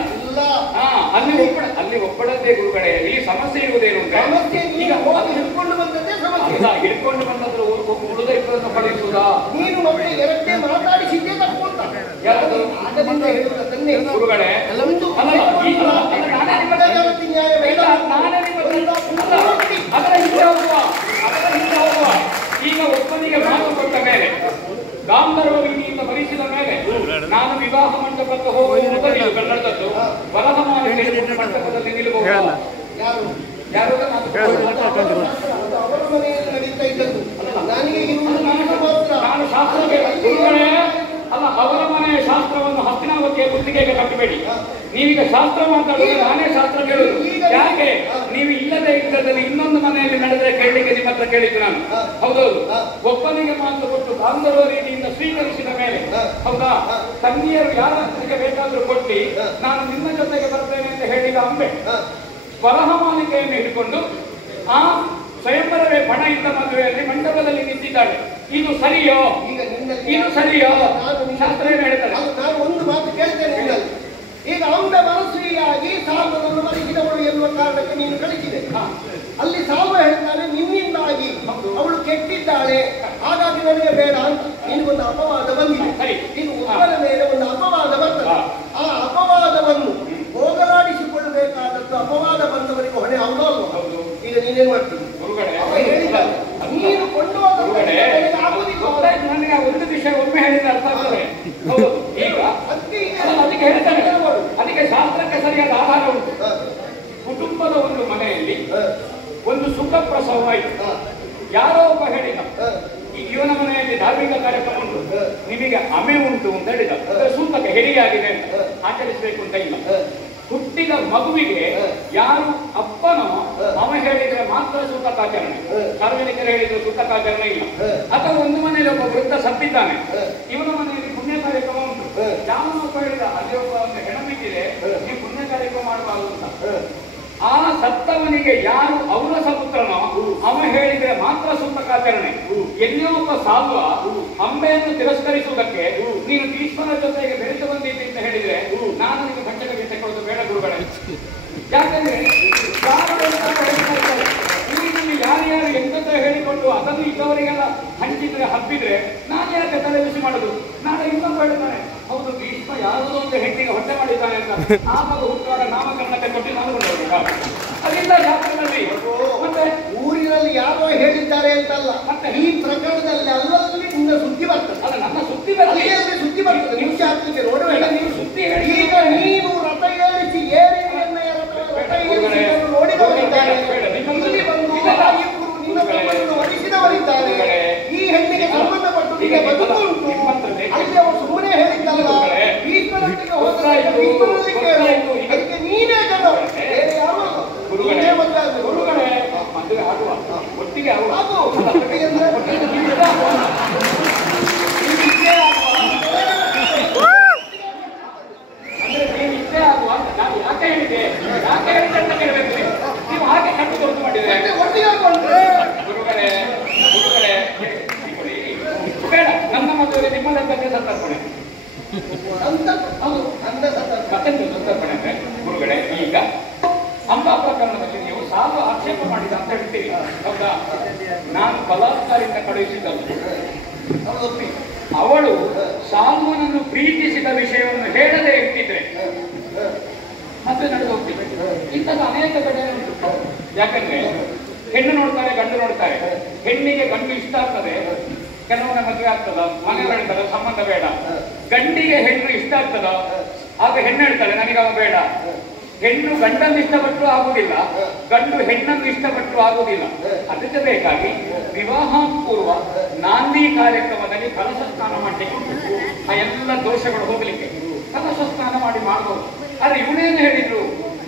ಅಲ್ಲಿ ಒಬ್ಬಳದ್ದೇ ಗುರುಗಳೇ. ಇಲ್ಲಿ ಸಮಸ್ಯೆ ಇರುವುದೇನು ಅಂದ್ರೆ ಈಗ ಹಿಡ್ಕೊಂಡು ಬಂದದ್ದೇ ಸಮಸ್ಯೆ. ಹಿಡ್ಕೊಂಡು ಬಂದದ್ರು ಉಳಿದರಿಬ್ಬರನ್ನು ಕಳಿಸುವುದಾ? ನೀನು ಮಕ್ಕಳಿಗೆ ಎರಡೇ ಮಾತಾಡಿಸಿದ್ದೇ ತಪ್ಪು ಅಂತ ಗುರುಗಳೇ. ಅದರ ಹಿಂದೆ ಹೋಗುವ. ಈಗ ಒಬ್ಬನಿಗೆ ಮಾತು ಕೊಟ್ಟ ಮೇಲೆ, ಗಾಂಧರ್ವ ವಿಧಿಯಿಂದ ಭರಿಸಿದ ಮೇಲೆ ನಾನು ವಿವಾಹ ಮಂಟಪಕ್ಕೆ ಹೋಗುವ ಮೊದಲು ಕನ್ನಡದದ್ದು ವರಹಮಾಲಿ ಮಂಟಪದಲ್ಲಿ ನಿಲ್ಲಬಹುದು. ಯಾರು ನಾನು ಶಾಸ್ತ್ರ ಗುರುಗಳೇ ಅಲ್ಲ, ಅವರ ಮನೆಯ ಶಾಸ್ತ್ರವನ್ನು ಹಸ್ತಿನಾವತಿಯ ಗುತ್ತಿಗೆಗೆ ಕಟ್ಟಬೇಡಿ. ನೀವೀಗ ಶಾಸ್ತ್ರ ಮಾತಾಡೋದು, ನಾನೇ ಶಾಸ್ತ್ರ ಕೇಳುದು. ಯಾಕೆ? ನೀವು ಇಲ್ಲದೆ ಇಲ್ಲದಲ್ಲಿ ಇನ್ನೊಂದು ಮನೆಯಲ್ಲಿ ನಡೆದರೆ ಕೇಳಲಿಕ್ಕೆ ನಿಮ್ಮ ಹತ್ರ ಕೇಳಿದ್ದು ನಾನು. ಹೌದೌದು. ಒಬ್ಬನಿಗೆ ಮಾತು ಕೊಟ್ಟು ಗಾಂಧರ್ವ ರೀತಿಯಿಂದ ಸ್ವೀಕರಿಸಿದ ಮೇಲೆ, ಹೌದಾ, ತಂಗಿಯರು ಯಾರಿಗೆ ಬೇಕಾದ್ರೂ ಕೊಟ್ಟು ನಾನು ನಿಮ್ಮ ಜೊತೆಗೆ ಬರ್ತೇನೆ ಅಂತ ಹೇಳಿದ ಅಂಬೆ ವರಹಮಾಲಿಕೆಯನ್ನು ಹಿಡ್ಕೊಂಡು ಆ ಸ್ವಯಂವರವೇ ಬಣ ಇದ್ದ ಮದುವೆಯಲ್ಲಿ ಮಂಟಪದಲ್ಲಿ ನಿಂತಿದ್ದಾಳೆ. ಇದು ಸರಿಯೋ? ಇದು ಸರಿಯೋ? ಶಾಸ್ತ್ರ ಏನು ಹೇಳ್ತಾರೆ? ನಾನು ಒಂದು ಮಾತು ಕೇಳ್ತೇನೆ. ಈಗ ಅಂಬೆ ಮನಸ್ವಿಯಾಗಿ ಸಾಲ್ವನನ್ನು ಮರಿಸಿದವಳು ಎನ್ನುವ ಕಾರಣಕ್ಕೆ ನೀನು ಕಳಿಸಿದೆ. ಅಲ್ಲಿ ಸಾಲ್ವ ಹೇಳ್ತಾನೆ, ನಿನ್ನಿಂದಾಗಿ ಅವಳು ಕೆಟ್ಟಿದ್ದಾಳೆ, ಹಾಗಾಗಿ ನನಗೆ ಬೇಡ ಅಂತ ನಿನಗೊಂದು ಅಪವಾದ ಬಂದಿದೆ. ಈಗ ಒಬ್ಬರ ಮೇಲೆ ಒಂದು ಅಪವಾದ ಬರ್ತದೆ. ಆ ಅಪವಾದವನ್ನು ಹೋಗಲಾಡಿಸಿಕೊಳ್ಳಬೇಕಾದದ್ದು ಅಪವಾದ ಬಂದವರಿಗೆ ಹೊಣೆ ಹೌದೋ ಅಲ್ವಾ? ಈಗ ನೀನೇನ್ ಮಾಡ್ತೀನಿ? ನೀನು ಕೊಂಡು ನನಗೆ ಒಂದು ವಿಷಯ ಒಮ್ಮೆ ಹೇಳಿದ ಅರ್ಥ ಆಗ್ತದೆ. ಈಗ ಅದಕ್ಕೆ ಹೇಳ್ತಾನೆ, ಅದಕ್ಕೆ ಅದಕ್ಕೆ ಶಾಸ್ತ್ರಕ್ಕೆ ಸರಿಯಾದ ಆಧಾರ ಉಂಟು. ಕುಟುಂಬದ ಒಂದು ಮನೆಯಲ್ಲಿ ಒಂದು ಸುಖ ಪ್ರಸವವಾಯಿತು. ಯಾರೋ ಒಬ್ಬ ಹೇಳಿದ, ಇವನ ಮನೆಯಲ್ಲಿ ಧಾರ್ಮಿಕ ಕಾರ್ಯಕ್ರಮ ಉಂಟು, ನಿಮಗೆ ಅಮೆ ಉಂಟು ಅಂತ ಹೇಳಿದ. ಸೂತಕ ಹೆರಿಗೆಯಾಗಿದೆ ಅಂತ ಆಚರಿಸಬೇಕು ಅಂತ ಇಲ್ಲ. ಹುಟ್ಟಿದ ಮಗುವಿಗೆ ಯಾರು ಅಪ್ಪನೋ ಅವ ಹೇಳಿದ್ರೆ ಮಾತ್ರ ಸೂತಕಾಚರಣೆ, ಸಾರ್ವಜನಿಕರು ಹೇಳಿದ್ರೆ ಸೂತಕಾಚರಣೆ ಇಲ್ಲ. ಅಥವಾ ಒಂದು ಮನೆಯಲ್ಲಿ ಒಬ್ಬ ವೃದ್ಧ ಸತ್ತಿದ್ದಾನೆ, ಇವನ ಮನೆಯಲ್ಲಿ ಪುಣ್ಯ ಕಾರ್ಯಕ್ರಮ ಉಂಟು, ಯಾವನೊಬ್ಬ ಹೇಳಿದ ಅಲ್ಲಿ ಒಬ್ಬ ಒಂದು ಹೆಣ ಬಿದ್ದಿದೆ, ನೀವು ಪುಣ್ಯ ಕಾರ್ಯಕ್ರಮ ಮಾಡಬಾರದು ಅಂತ. ಆ ಸತ್ತವನಿಗೆ ಯಾರು ಔರಸ ಪುತ್ರನೋ ಅವ ಹೇಳಿದ್ರೆ ಮಾತ್ರ ಸೂತಕಾಚರಣೆ. ಎಲ್ಲಿಯೋ ಒಬ್ಬ ಸಾಧುವ ಅಂಬೆಯನ್ನು ತಿರಸ್ಕರಿಸುವುದಕ್ಕೆ ನೀನು ಭೀಷ್ಮರ ಜೊತೆಗೆ ಬೆರೆತು ಬಂದಿದ್ದೆ ಅಂತ ಹೇಳಿದ್ರೆ ನಾನು ನಿಮಗೆ ಭಂಡಕ್ಕೆ ತೆಗೆದುಕೊಳ್ಳೋದು ಬೇಡ ಗುರುಗಳೇ. ಯಾಕಂದ್ರೆ ಊರಿನಲ್ಲಿ ಯಾರ್ಯಾರು ಎಂತ ಹೇಳಿಕೊಂಡು ಅದನ್ನು ಇದ್ದವರಿಗೆಲ್ಲ ಹಂಚಿದ್ರೆ ಹಬ್ಬಿದ್ರೆ ನಾನು ಯಾಕೆ ತಲೆ ಬಿಸಿ ಮಾಡುದು? ನಾಳೆ ಇನ್ನೊಬ್ಬ ಹೇಳ್ತಾನೆ, ಹೌದು ಭೀಷ್ಮ ಯಾವುದೋ ಒಂದು ಹೆಣ್ಣಿಗೆ ಹೊಟ್ಟೆ ಮಾಡಿದ್ದಾನೆ ಅಂತ, ಆವಾಗ ಹುಟ್ಟುವಾಗ ನಾಮಕರಣಕ್ಕೆ ಕೊಟ್ಟು ನಾನು ಕೊಂಡೋಗ್ಬೇಕಾ? ಅದಿಲ್ಲ ಶಾಸ್ತ್ರದಲ್ಲಿ. ಮತ್ತೆ ಊರಿನಲ್ಲಿ ಯಾರೋ ಹೇಳಿದ್ದಾರೆ ಅಂತಲ್ಲ, ಈ ಪ್ರಕರಣದಲ್ಲಿ ಅಲ್ಲಲ್ಲಿ ನಿನ್ನ ಸುದ್ದಿ ಬರ್ತದೆ. ಅಲ್ಲ, ನನ್ನ ಸುದ್ದಿ ಬರಲಿ, ಸುದ್ದಿ ಬರ್ತದೆ. ನಿಮಿಷ ಆಗ್ಲಿಕ್ಕೆ ನೋಡುವೇಳ. ನೀವು ಸುದ್ದಿ ಹೇಳಿ. ಈಗ ನೀನು ರಥ ಏರಿಸಿ ಏರಿಕೆಯನ್ನೆಯ ರಥ ಏರಿಸಿ ನೋಡಿದವರಿದ್ದಾರೆ, ಇಲ್ಲಿ ಬಂದು ಇಬ್ಬರು ನಿನ್ನ ತಮ್ಮನ್ನು ವರಿಸಿದವರಿದ್ದಾರೆ. ಈ ಹೆಣ್ಣಿಗೆ ಸಂಬಂಧಪಟ್ಟು ನಿಮಗೆ ಬದುಕು ಉಂಟು. ಅಲ್ಲಿ ಅವರು ಸುಮ್ಮನೆ ಹೇಳಿದ್ದಲ್ಲ, ಭೀಷ್ಮರೊಟ್ಟಿಗೆ ಹೋದ್ರೆ ಭೀಷ್ಮರಲ್ಲಿ ಕೇಳು, ಅದಕ್ಕೆ ನೀನೇ ಗಂಡು, ಬೇರೆ ಯಾರು ಗುರುಗಳೇ ಮದುವೆ ಆಗುವ ಒಟ್ಟಿಗೆ ಆಗುವ ಅಂದ್ರೆ ನೀವು ಇಷ್ಟೇ ಆಗುವ ಅಂತ ನಾನು ಯಾಕೆ ಹೇಳಿದೆ ಅಂತ ಕೇಳಬೇಕು. ನೀವು ಹಾಗೆ ಕಟ್ಟು ತೋರಿಸು ಮಾಡಿದ್ರೆ ಗುರುಗಳೇ ಬೇಡ, ನನ್ನ ಮದುವೆಗೆ ನಿಮ್ಮ ಲೆಕ್ಕಕ್ಕೆ ಸಂತರ್ಪಣೆ. ಮತ್ತೆಂದು ಸಂತರ್ಪಣೆ ಅಂದ್ರೆ ಗುರುಗಳೇ, ಈಗ ಅಂಬಾ ಪ್ರಕರಣದಲ್ಲಿ ನೀವು ಸಾಲು ಆಕ್ಷೇಪ ಮಾಡಿದ ಅಂತ ಹೇಳ್ತೀರಿ, ಹೌದಾ? ನಾನು ಬಲಾತ್ಕಾರದಿಂದ ಕಳುಹಿಸಿದ್ದಲ್ಲ. ಅವಳು ಸಾಲ್ವನನ್ನು ಪ್ರೀತಿಸಿದ ವಿಷಯವನ್ನು ಹೇಳದೆ ಇರ್ತಿದ್ರೆ ಮತ್ತೆ ನಡೆದು ಹೋಗ್ತಿದೆ. ಇಂಥದ್ದು ಅನೇಕ ಕಡೆ ಉಂಟು. ಯಾಕಂದ್ರೆ ಹೆಣ್ಣು ನೋಡ್ತಾರೆ, ಗಂಡು ನೋಡ್ತಾರೆ, ಹೆಣ್ಣಿಗೆ ಗಂಡು ಇಷ್ಟ ಆಗ್ತದೆ, ಕೆಲವೊಮ್ಮೆ ಮದುವೆ ಆಗ್ತದ, ಮನೆಯವರು ಹೇಳ್ತಾರೆ ಸಂಬಂಧ ಬೇಡ. ಗಂಡಿಗೆ ಹೆಣ್ಣು ಇಷ್ಟ ಆಗ್ತದ, ಆಗ ಹೆಣ್ಣು ಹೇಳ್ತಾಳೆ ನನಗೆ ಅವ ಬೇಡ. ಹೆಣ್ಣು ಗಂಡನ್ನು ಇಷ್ಟಪಟ್ಟರು ಆಗುವುದಿಲ್ಲ, ಗಂಡು ಹೆಣ್ಣನ್ನು ಇಷ್ಟಪಟ್ಟರು ಆಗುವುದಿಲ್ಲ. ಅದಕ್ಕೆ ಬೇಕಾಗಿ ವಿವಾಹ ಪೂರ್ವ ನಾಂದಿ ಕಾರ್ಯಕ್ರಮದಲ್ಲಿ ಕಲಶ ಸ್ನಾನ ಮಾಡಲಿಕ್ಕೆ ಆ ಎಲ್ಲ ದೋಷಗಳು ಹೋಗ್ಲಿಕ್ಕೆ ಕಲಶ ಸ್ನಾನ ಮಾಡಿ ಮಾಡಬಹುದು. ಆದ್ರೆ ಇವಳೇನು ಹೇಳಿದ್ರು,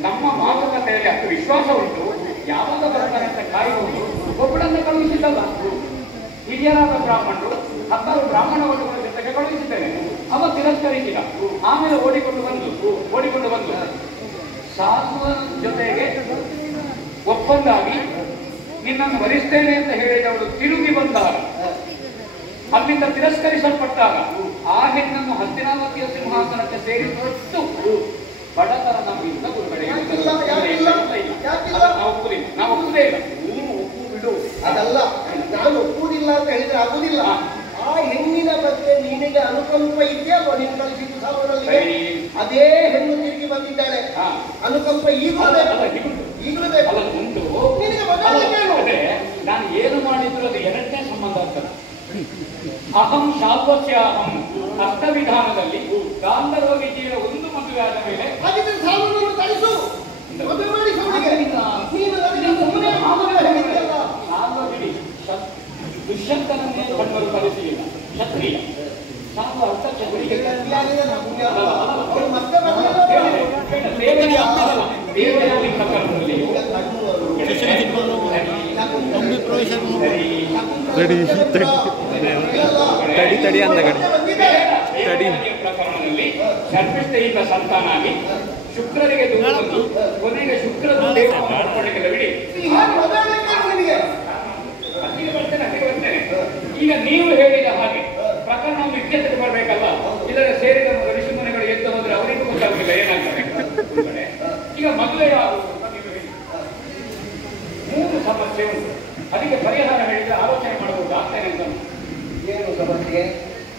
ನಮ್ಮ ಮಾತುಕತೆಯಲ್ಲಿ ಅಷ್ಟು ವಿಶ್ವಾಸ ಉಂಟು, ಯಾವಾಗ ಬರ್ತಾರೆ ಅಂತ ಕಾಯುವುದು. ಒಬ್ಬಳನ್ನು ಕಳುಹಿಸಿದ್ದಲ್ಲ, ಹಿರಿಯರಾದ ಬ್ರಾಹ್ಮಣರು 10 ಬ್ರಾಹ್ಮಣಗಳ ಜೊತೆಗೆ ಕಳುಹಿಸಿದ್ದೇನೆ. ಅವ ತಿರಸ್ಕರಿಸಿದ, ಆಮೇಲೆ ಓಡಿಕೊಂಡು ಬಂದು ಸಾಧುವ ಜೊತೆಗೆ ಒಪ್ಪಂದಾಗಿ ನಿನ್ನನ್ನು ವರಿಸ್ತೇನೆ ಅಂತ ಹೇಳಿದವಳು ತಿರುಗಿ ಬಂದಾಗ, ಅಲ್ಲಿಂದ ತಿರಸ್ಕರಿಸಲ್ಪಟ್ಟಾಗ ಆ ಹೆಣ್ಣನ್ನು ಹಸ್ತಿನಾವತಿಯ ಸಿಂಹಾಸನಕ್ಕೆ ಸೇರಿಸುವಷ್ಟು ಬಡತನ ನಮ್ಮಿಂದ ಗುರುಗಡೆ ನಾವು ಒಪ್ಪುದೇ ಇಲ್ಲ. ನೀನು ಒಪ್ಪು ಬಿಡು, ಅದಲ್ಲ ನಾನು ಒಪ್ಪುವುದಿಲ್ಲ ಅಂತ ಹೇಳಿದ್ರೆ ಆಗುದಿಲ್ಲ. ಆ ಹೆಣ್ಣಿನ ಬಗ್ಗೆ ನಿನಗೆ ಅನುಕಂಪ ಇದೆಯಲ್ವ? ನೀನು ಕಳಿಸಿದ್ದು ಸಾವರಲ್ಲಿ ಅದೇ ಹೆಣ್ಣು ತಿರುಗಿ ಬಂದಿದ್ದಾಳೆ. ಅನುಕಂಪ ಈಗಲೂ ಬೇಕು. ನಿನಗೆ ಅದೇ ನಾನು ಏನು ಮಾಡಿದ್ರು ಅದು ಎರಡನೇ ಸಂಬಂಧ ಆಗ್ತದೆ. ಅಹಂ ಶಾಲ್ವಸ್ಯ ಅಹಂ ಅಷ್ಟವಿಧಾನದಲ್ಲಿ ಗಾಂಧರ್ವ ವಿದ್ಯೆಯ ಒಂದು ಮದುವೆ ಆದ ಮೇಲೆ ಹಾಗಿದ್ರೆ ಸಾಲವನ್ನು ತರಿಸು, ಮದುವೆ ಮಾಡಿ ದುಷ್ಯಂತನನ್ನೇ ಕಣ್ಮರು ಪರಿಸಲಿಲ್ಲ. ಕ್ಷತ್ರಿಯ ಸಾಲು ಅರ್ಥ ಕ್ಷತ್ರಿಯ ದೇವರಲ್ಲಿ ಪ್ರಕರಣದಲ್ಲಿ ಪ್ರಕರಣದಲ್ಲಿ ಶರ್ಮಿಷ್ಠೆಯಿಂದ ಸಂತಾನಾಗಿ ಶುಕ್ರರಿಗೆ ದೂರದ್ದು ಕೊನೆಗೆ ಶುಕ್ರರು ದೇವ ಮಾಡ್ಕೊಳ್ಳಿಕ್ಕೆಲ್ಲ ಬಿಡಿ. ಬರ್ತೇನೆ. ಈಗ ನೀವು ಹೇಳಿದ ಹಾಗೆ ಪ್ರಕರಣ ಇತ್ಯರ್ಥಕ್ಕೆ ಬರಬೇಕಲ್ಲ, ಇಲ್ಲದೆ ಸೇರಿದ ಋಷಿಮುನಿಗಳು ಎದ್ದು ಹೋದ್ರೆ ಅವರಿಗೂ ಗೊತ್ತಾಗುದಿಲ್ಲ ಏನಾಗ್ತದೆ. ಈಗ ಮದುವೆ ಆಗುವುದು ನೀವು ಹೇಳಿ 3 ಸಮಸ್ಯೆ ಉಂಟು. ಅದಕ್ಕೆ ಪರಿಹಾರ ಹೇಳಿದ್ರೆ ಆಲೋಚನೆ ಮಾಡಬಹುದು ಆಗ್ತೇನೆ ಅಂತ. ಏನು ಸಮಸ್ಯೆ?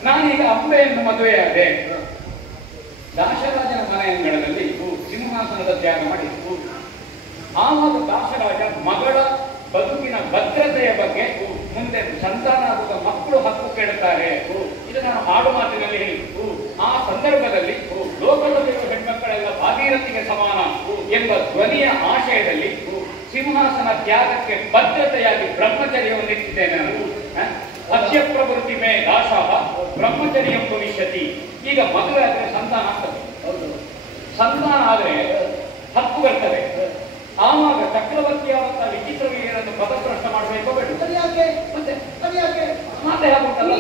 ನಾನೀಗ ಅಂಬೆಯನ್ನು ಮದುವೆಯಾದೆ, ದಾಶರಾಜನ ಮನೆಯಂಗಳದಲ್ಲಿ ಸಿಂಹಾಸನದ ತ್ಯಾಗ ಮಾಡಿ, ಆವಾಗ ದಾಶರಾಜ ಮಗಳ ಬದುಕಿನ ಭದ್ರತೆಯ ಬಗ್ಗೆ ಮುಂದೆ ಸಂತಾನ ಆಗುವ ಮಕ್ಕಳು ಹಕ್ಕು ಕೇಳುತ್ತಾರೆ. ಇದು ನಾನು ಹಾಡು ಮಾತಿನಲ್ಲಿ ಹೇಳಿದ್ದು. ಆ ಸಂದರ್ಭದಲ್ಲಿ ಲೋಕದಲ್ಲಿರುವ ಹೆಣ್ಮಕ್ಕಳೆಲ್ಲ ಭಾಗೀರ ಎಂಬ ಧ್ವನಿಯ ಆಶಯದಲ್ಲಿ ಸಿಂಹಾಸನ ತ್ಯಾಗಕ್ಕೆ ಬದ್ಧತೆಯಾಗಿ ಬ್ರಹ್ಮಚರ್ಯವನ್ನು ಇಟ್ಟಿದ್ದೇನೆ ನಾನು. ಅತ್ಯಪ್ರವೃತ್ತಿ ಮೇ ದಾಶಾಹ ಬ್ರಹ್ಮಚರ್ಯ ಭವಿಷ್ಯತಿ. ಈಗ ಮದುವೆ ಆದರೆ ಸಂತಾನ ಆಗ್ತದೆ, ಸಂತಾನ ಆದರೆ ಹಕ್ಕು ಬರ್ತದೆ. ಆವಾಗ ಚಕ್ರವರ್ತಿಯಾದಂತಹ ವಿಚಿತ್ರ ವೀರರನ್ನು ಪದಪ್ರಶ್ನೆ ಮಾಡಬೇಕು ಬೇಡ? ಮತ್ತೆ ಹಾಕುಂಟಲ್ಲ,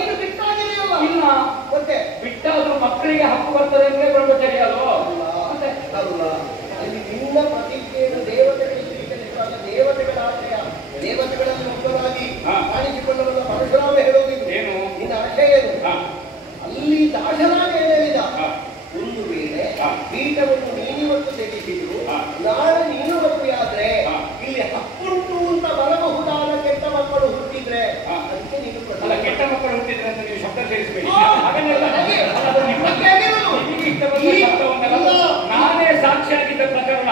ಇಲ್ಲ ಮತ್ತೆ ಬಿಟ್ಟಾದ್ರೂ ಮಕ್ಕಳಿಗೆ ಹಕ್ಕು ಬರ್ತದೆ ಅಂದ್ರೆ ಬ್ರಹ್ಮಚರ್ಯ ಅಲ್ವಾ? ಮತ್ತೆ ಅಲ್ಲಿ ನಿನ್ನ ಪ್ರತಿಜ್ಞೆಯನ್ನು ದೇವತೆಗಳಿಗೆ ಸ್ವೀಕರಿಸುವಾಗ ದೇವತೆಗಳ ಆಶಯ, ದೇವತೆಗಳಲ್ಲಿ ಒಬ್ಬರಾಗಿ ಕಾಣಿಸಿಕೊಳ್ಳಬಲ್ಲ ಪರಶುರಾಮ ಹೇಳೋದಿದ್ದು ಏನು? ನಿನ್ನ ಆಶಯ ಏನು? ಅಲ್ಲಿ ದಾಶರಾಮ ಏನು ಹೇಳಿದ? ಒಂದು ವೇಳೆ ಪೀಠವನ್ನು ನೀನಿವತ್ತು ತೆಗೆಸಿದ್ರು, ನಾಳೆ ನೀನು ಮದುವೆಯಾದ್ರೆ ಇಲ್ಲಿ ಹಕ್ಕುಂಟು ಅಂತ ಬರಬಹುದಾದ ಕೆಟ್ಟ ಮಕ್ಕಳು ಹುಟ್ಟಿದ್ರೆ ಅದಕ್ಕೆ ನೀನು ಅಲ್ಲ, ಕೆಟ್ಟ ಮಕ್ಕಳು ಹುಟ್ಟಿದ್ರೆ ಅಂತ ನೀವು ಶಬ್ದ ಸೇರಿಸಬೇಡಿ. ನಾನೇ ಸಾಕ್ಷಿಯಾಗಿದ್ದ ಪ್ರಕರಣ,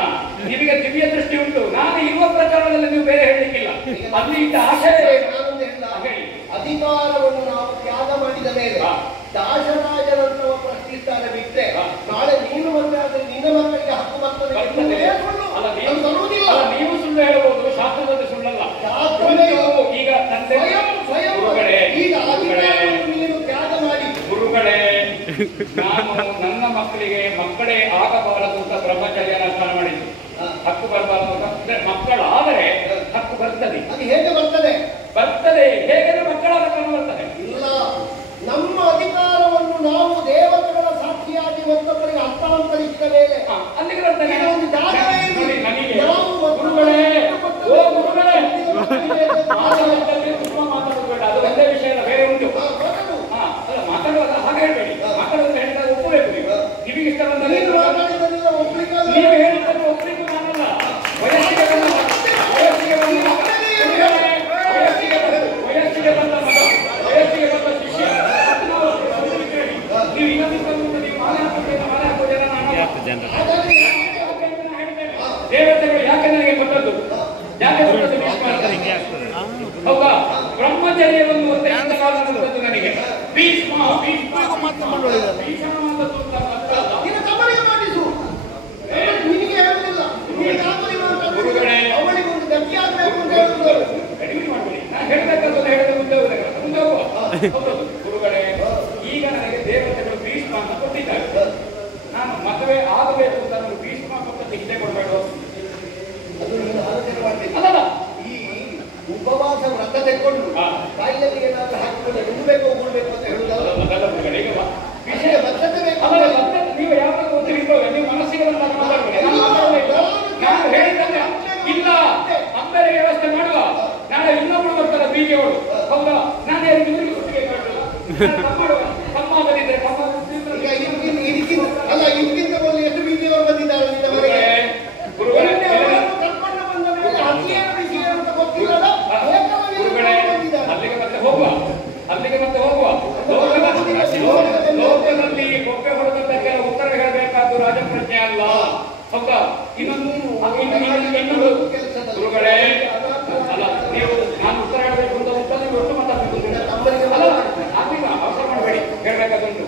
ನಿಮಗೆ ದಿವ್ಯ ದೃಷ್ಟಿ ಉಂಟು, ನಾನು ಇರುವ ಪ್ರಕರಣದಲ್ಲಿ ನೀವು ಬೇರೆ ಹೇಳಲಿಕ್ಕಿಲ್ಲ. ಅಲ್ಲಿ ಇದ್ದ ಆಶಯ ಅಧಿಕಾರವನ್ನು ನಾವು ತ್ಯಾಗ ಮಾಡಿದ ಮೇಲೆ ದಾಶರಾಜನಂತವ ಪ್ರಶ್ನಿಸ್ತಾನೆ ಬಿಟ್ಟರೆ ನಾಳೆ ನೀನು ಮದುವೆ ಆದ್ರೆ ನಿನ್ನ ಮಕ್ಕಳಿಗೆ ಹಕ್ಕು ಬರ್ತದೆ. ನೀವು ಸುಳ್ಳು ಹೇಳಬಹುದು, ಶಾಸ್ತ್ರದಲ್ಲಿ ಸುಳ್ಳಲ್ಲ. ಈಗ ತಂದೆ ನೀನು ತ್ಯಾಗ ಮಾಡಿ ಗುರುಗಳೇ, ನಾನು ನನ್ನ ಮಕ್ಕಳೇ ಆಗಬಾರದು ಅಂತ ಬ್ರಹ್ಮಚರ್ಯ ಅನುಷ್ಠಾನ ಮಾಡಿದ್ದು. ಹಕ್ಕು ಬರಬಾರದು ಅಂತ ಮಕ್ಕಳಾದರೆ ಹಕ್ಕು ಬರ್ತದೆ. ಅದು ಹೇಗೆ ಬರ್ತದೆ? ಹೇಗೆ ಮಕ್ಕಳಾದ ಕಾರಣ ಬರ್ತದೆ? ಇಲ್ಲ, ನಮ್ಮ ಅಧಿಕಾರವನ್ನು ನಾವು ದೇವತೆಗಳ ಸಾಕ್ಷಿಯಾಗಿ ಮತ್ತೊಬ್ಬರಿಗೆ ಹಸ್ತಾಂತರಿಸಿದ ಮೇಲೆ ಅಲ್ಲಿಗೆ ಬರ್ತದೆ. ಮಾತಾಡಬೇಡ, ಅದು ಒಂದೇ ವಿಷಯ ಬೇರೆ ಉಂಟು. ಮಾತಾಡುವಾಗ ಹಾಗೆ ಹೇಳ್ಬೇಡಿ, ಮಾತಾಡೋದು ಹೇಳಿದಾಗ ಒಪ್ಪಬೇಕು. ನಿಮಗೆ ಇಷ್ಟ ಬಂದ ನೀವು ಹೇಳಿದ್ದನ್ನು ಒಪ್ಪಲಿಕ್ಕೂ ನಾನಲ್ಲ. ವಯಸ್ಸಿಗೆ ಬಂದ ಶಿಷ್ಯ ನೀವು ಇನ್ನೊಂದು ನೀವು ಮಾಲೆ ಹಾಕೋದೇನ ದೇವತೆಗಳು ಯಾಕೆ ನನಗೆ ಕೊಟ್ಟದ್ದು? ಯಾಕೆ ಕೊಟ್ಟದ್ದು? ಹೌದಾ? ಬ್ರಹ್ಮಚರ್ಯವನ್ನು ಕೊಟ್ಟದ್ದು ನನಗೆ. ಭೀಷ್ಮ ಗುರುಗಳೇ, ಈಗ ನನಗೆ ದೇವತೆಗಳು ಭೀಷ್ಮ ಅಂತ ಕೊಟ್ಟಿದ್ದಾರೆ. ನಾನು ಮದುವೆ ಆಗಬೇಕು ಅಂತ ನನಗೆ ಭೀಷ್ಮ ಕೊಟ್ಟದ್ದು ಹಿಂದೆ ಕೊಡಬೇಡ. ಅಲ್ಲ, ಈ ಉಪವಾಸ ವ್ರತ ತೆಕ್ಕೊಂಡು ಬಾಯಿಯಲ್ಲಿ ಏನಾದ್ರೂ ಹಾಕಿಕೊಂಡು ಉಣ್ಬೇಕು ಉಳ್ಬೇಕು ಅಂತ ಹೇಳುವುದಲ್ಲ. ವಿಷಯ ಬದ್ಧತೆ ಬೇಕು. ನೀವು ಯಾವಾಗ ಗೊತ್ತಿರೋ ನೀವು ಮನಸ್ಸಿಗೆ ಮಾತಾಡಬೇಡಿ. ನಾನು ಹೇಳಿದ್ದೆ ಇಲ್ಲ, ಅಂಬೆರೆ ವ್ಯವಸ್ಥೆ ಮಾಡುವ. ನಾಳೆ ಇನ್ನೊಬ್ಬರು ಬರ್ತಾರೆ ಬೀಗೆಗಳು. ಹೌದಾ? ನಾನು ಯಾರಿಗೆ ಕೊಟ್ಟಿಗೆ ಕಮ್ಮಾಗದಿದ್ರೆ ಅಲ್ಲ, ಇದಕ್ಕಿಂತ ಮೊದಲು ಎಷ್ಟು ಬೀದಿಯವರು ಬಂದಿದ್ದಾರೆ ಇಲ್ಲಿವರೆಗೆ? ಗುರುಗಳೇ, ಅಲ್ಲಿಗೆ ಮತ್ತೆ ಹೋಗುವ ಲೋಕದಲ್ಲಿ ಕೊಪ್ಪೆ ಹೊಡೆದಂತ ಕೆಲವು ಉತ್ತರ ಹೇಳಬೇಕಾದ್ದು ರಾಜಪ್ರಜ್ಞೆ ಅಲ್ಲ. ಹೌದಾ? ಇನ್ನೊಂದು ಗುರುಗಳೇ, ಅಲ್ಲ, ನೀವು ನಾನು ಉತ್ತರ ಹೇಳಬೇಕು ಅಂತ ಉತ್ತರ ಒಟ್ಟು ಮಾತಾಡಬೇಕು. ಅದೀಗ ಅವಸರ ಮಾಡಬೇಡಿ, ಹೇಳಬೇಕಾದುಂಟು.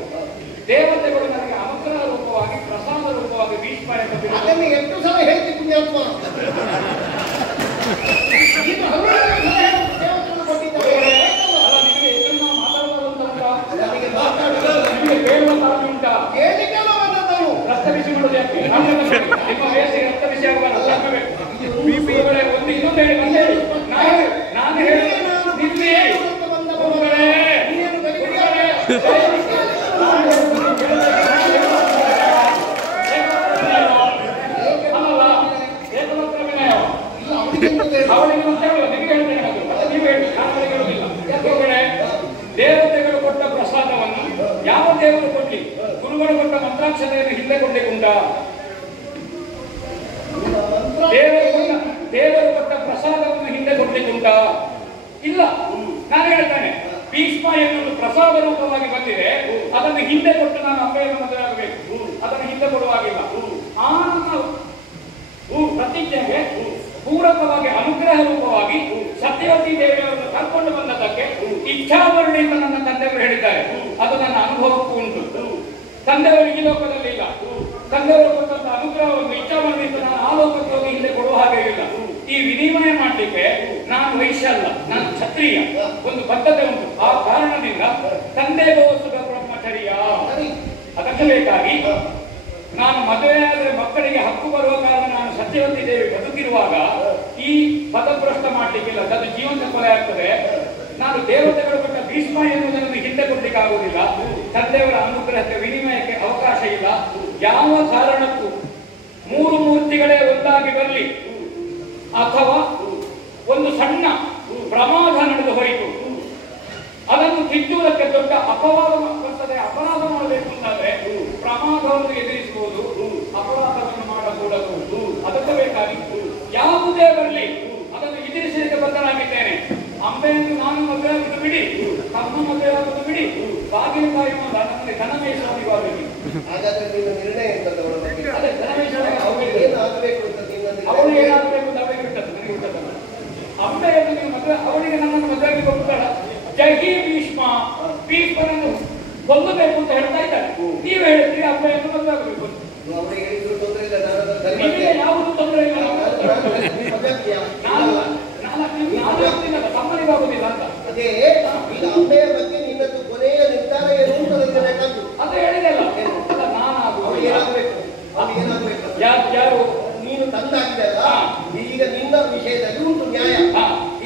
ದೇವತೆಗಳು ನನಗೆ ಅನುಗ್ರಹ ರೂಪವಾಗಿ ಪ್ರಸಾದ ರೂಪವಾಗಿ ಭೀಷ್ಮ ಅದನ್ನು ಎಷ್ಟು ಸಲ ಹೇಳ್ತಿ ಪುಣ್ಯಾತ್ಮ. ರಕ್ತ ಬಿಸಿ ಮಾಡೋದು ಯಾಕೆ? ನಿಮ್ಮ ವಯಸ್ಸಿಗೆ ರಕ್ತ ಬಿಸಿ ಆಗಬಾರದು. ಒಂದು ಇನ್ನೊಂದು ಹೇಳಿ ನಾನು ಹೇಳಿ ಅವಳಿಗೆ ಮತ್ತೆ ನಿಮಗೆ ಹೇಳ್ತೇನೆ, ನೀವು ಹೇಳಿ, ನಾನು ಹೇಳುವುದಿಲ್ಲ. ದೇವತೆಗಳು ಕೊಟ್ಟ ಪ್ರಸಾದವನ್ನು ಯಾವ ದೇವರು ಕೊಡ್ಲಿ? ಗುರುಗಳು ಕೊಟ್ಟ ಮಂತ್ರಾಕ್ಷತೆಯನ್ನು ಹಿಂದೆ ಕೊಡ್ಲಿಕ್ಕುಂಟ? ದೇವರು ಕೊಟ್ಟ ಪ್ರಸಾದವನ್ನು ಹಿಂದೆ ಕೊಡ್ಲಿಕ್ಕುಂಟ? ಇಲ್ಲ. ನಾನು ಹೇಳ್ತೇನೆ, ಭೀಷ್ಮ ಎನ್ನುವುದು ಪ್ರಸಾದ ರೂಪವಾಗಿ ಬಂದಿದೆ, ಅದನ್ನು ಹಿಂದೆ ಕೊಟ್ಟು ನಾನು ಅಂಬೆಯನ್ನು ಮದುವೆ ಆಗಬೇಕು, ಅದನ್ನು ಹಿಂದೆ ಕೊಡುವಾಗಿಲ್ಲ. ಆ ಪ್ರತಿಜ್ಞೆಗೆ ಪೂರಕವಾಗಿ ಅನುಗ್ರಹ ರೂಪವಾಗಿ ಸತ್ಯವತಿ ದೇವಿಯವರನ್ನು ಕರ್ಕೊಂಡು ಬಂದದಕ್ಕೆ ಇಚ್ಛಾವರಣೆಯಿಂದ ನನ್ನ ತಂದೆಯವರು ಹೇಳಿದ್ದಾರೆ. ಅದು ನನ್ನ ಅನುಭವಕ್ಕೂ ಉಂಟು. ತಂದೆಯವರಿಗೆ ಈ ಲೋಕದಲ್ಲಿ ಇಲ್ಲ. ತಂದೆಯವರು ಕೊಟ್ಟಂತ ಅನುಗ್ರಹವನ್ನು ಇಚ್ಛಾಮರಣದಿಂದ ನಾನು ಆ ಲೋಕಕ್ಕೆ ಹೋಗಿ ಹಿಂದೆ ಕೊಡುವ ಹಾಗೆ ಇಲ್ಲ. ಈ ವಿನಿಮಯ ಮಾಡಲಿಕ್ಕೆ ನಾನು ವೈಶ್ಯ ಅಲ್ಲ, ನಾನು ಕ್ಷತ್ರಿಯ. ಒಂದು ಬದ್ಧತೆ ಉಂಟು. ಆ ಕಾರಣದಿಂದ ತಂದೆಗೋ ಸುಖ ಬ್ರಹ್ಮಚರ್ಯ. ಅದಕ್ಕೆ ಬೇಕಾಗಿ ನಾನು ಮದುವೆಯಾದರೆ ಮಕ್ಕಳಿಗೆ ಹಕ್ಕು ಬರುವ ಕಾರಣ ನಾನು ಸತ್ಯವತಿ ದೇವಿ ಬದುಕಿರುವಾಗ ಈ ಪದಭ್ರಷ್ಟ ಮಾಡಲಿಕ್ಕಿಲ್ಲ. ಅದು ಜೀವಂತ ಕೊಲೆ ಆಗ್ತದೆ. ನಾನು ದೇವತೆಗಳು ಕೊಟ್ಟ ಭೀಷ್ಮ ಎನ್ನುವುದನ್ನು ಹಿಂದೆ ಕೊಡ್ಲಿಕ್ಕೆ ಆಗುವುದಿಲ್ಲ. ತಂದೆಯವರ ಅನುಗ್ರಹಕ್ಕೆ ವಿನಿಮಯಕ್ಕೆ ಅವಕಾಶ ಇಲ್ಲ. ಯಾವ ಕಾರಣಕ್ಕೂ ಮೂರು ಮೂರ್ತಿಗಳೇ ಒಂದಾಗಿ ಬರಲಿ ಅಥವಾ ಒಂದು ಸಣ್ಣ ಪ್ರಮಾದ ನಡೆದು ಹೋಯಿತು, ಅದನ್ನು ತಿದ್ದುವುದಕ್ಕೆ ದೊಡ್ಡ ಅಪವಾದ ಬರ್ತದೆ. ಅಪರಾಧ ಮಾಡಬೇಕು ಅಂತಾದ್ರೆ ಪ್ರಮಾದವನ್ನು ಎದುರಿಸಬಹುದು, ಅಪರಾಧವನ್ನು ಮಾಡಕೂಡದು. ಅದಕ್ಕೆ ಬೇಕಾಗಿ ಯಾವುದೇ ಬರಲಿ ಅದನ್ನು ಎದುರಿಸಲಿಕ್ಕೆ ಬದ್ಧನಾಗಿದ್ದೇನೆ. ಅಂಬೆಯನ್ನು ನಾನು ಮದುವೆಯಾಗುವುದು ಬಿಡಿ, ತಮ್ಮ ಮದುವೆಯಾಗುವುದು ಬಿಡಿ, ಬಾಗಿಲುಕಾಯಿ ನಮಗೆ ಧನಮೇಶ ಸ್ವಾಮಿಗಾಗಬೇಕು. ಹಾಗಾದ್ರೆ ನಿಮ್ಮ ನಿರ್ಣಯ ಇರ್ತದೆ. ಅದೇ ಧನಮೇಶ ಏನಾಗಬೇಕು ಅಂತ ಅವಳು ಏನಾಗಬೇಕು ಅಂತ ಅವಳಿಗೆ ಬಿಟ್ಟದ್ದು, ನನಗೆ ಬಿಟ್ಟದ್ದಲ್ಲ. ಅಂಬೆಯನ್ನು ನೀವು ಮದುವೆ ಅವಳಿಗೆ ನನ್ನನ್ನು ಮದುವೆಗೆ ಹೋಗ್ತಾಳ. ಜಹಿ ಭೀಷ್ಮ, ಭೀಷ್ಮನನ್ನು ಕೊಲ್ಲಬೇಕು ಅಂತ ಹೇಳ್ತಾ ಇದ್ದಾರೆ. ನೀವು ಹೇಳ್ತೀರಿ ಅಂಬೆಯನ್ನು ಮದುವೆ ಆಗಬೇಕು. ಅವರಿಗೆ ಹೇಳಿದ್ರು ತೊಂದರೆ ಇಲ್ಲ, ನಾನು ನಿಮಗೆ ಯಾವುದು ತೊಂದರೆ ಇಲ್ಲ. ತಮ್ಮನಿಗಾಗುದಿಲ್ಲ ಅಂತ. ಅದೇ ಈಗ ಅಂಬೆಯ ಬಗ್ಗೆ ನಿನ್ನದು ಕೊನೆಯ ನಿರ್ಧಾರ ಏನು ಅಂತ ತಿಳಿಸಬೇಕಾದ್ದು. ಅದೇ ಹೇಳಿದೆಲ್ಲ ಅವಳು ಏನಾಗಬೇಕು, ಅದು ಏನಾಗಬೇಕು. ಯಾರು ನೀನು ತಂದಾಗಿದೆಲ್ಲ, ಈಗ ನಿನ್ನ ವಿಷಯದಲ್ಲಿ ಉಂಟು ನ್ಯಾಯ.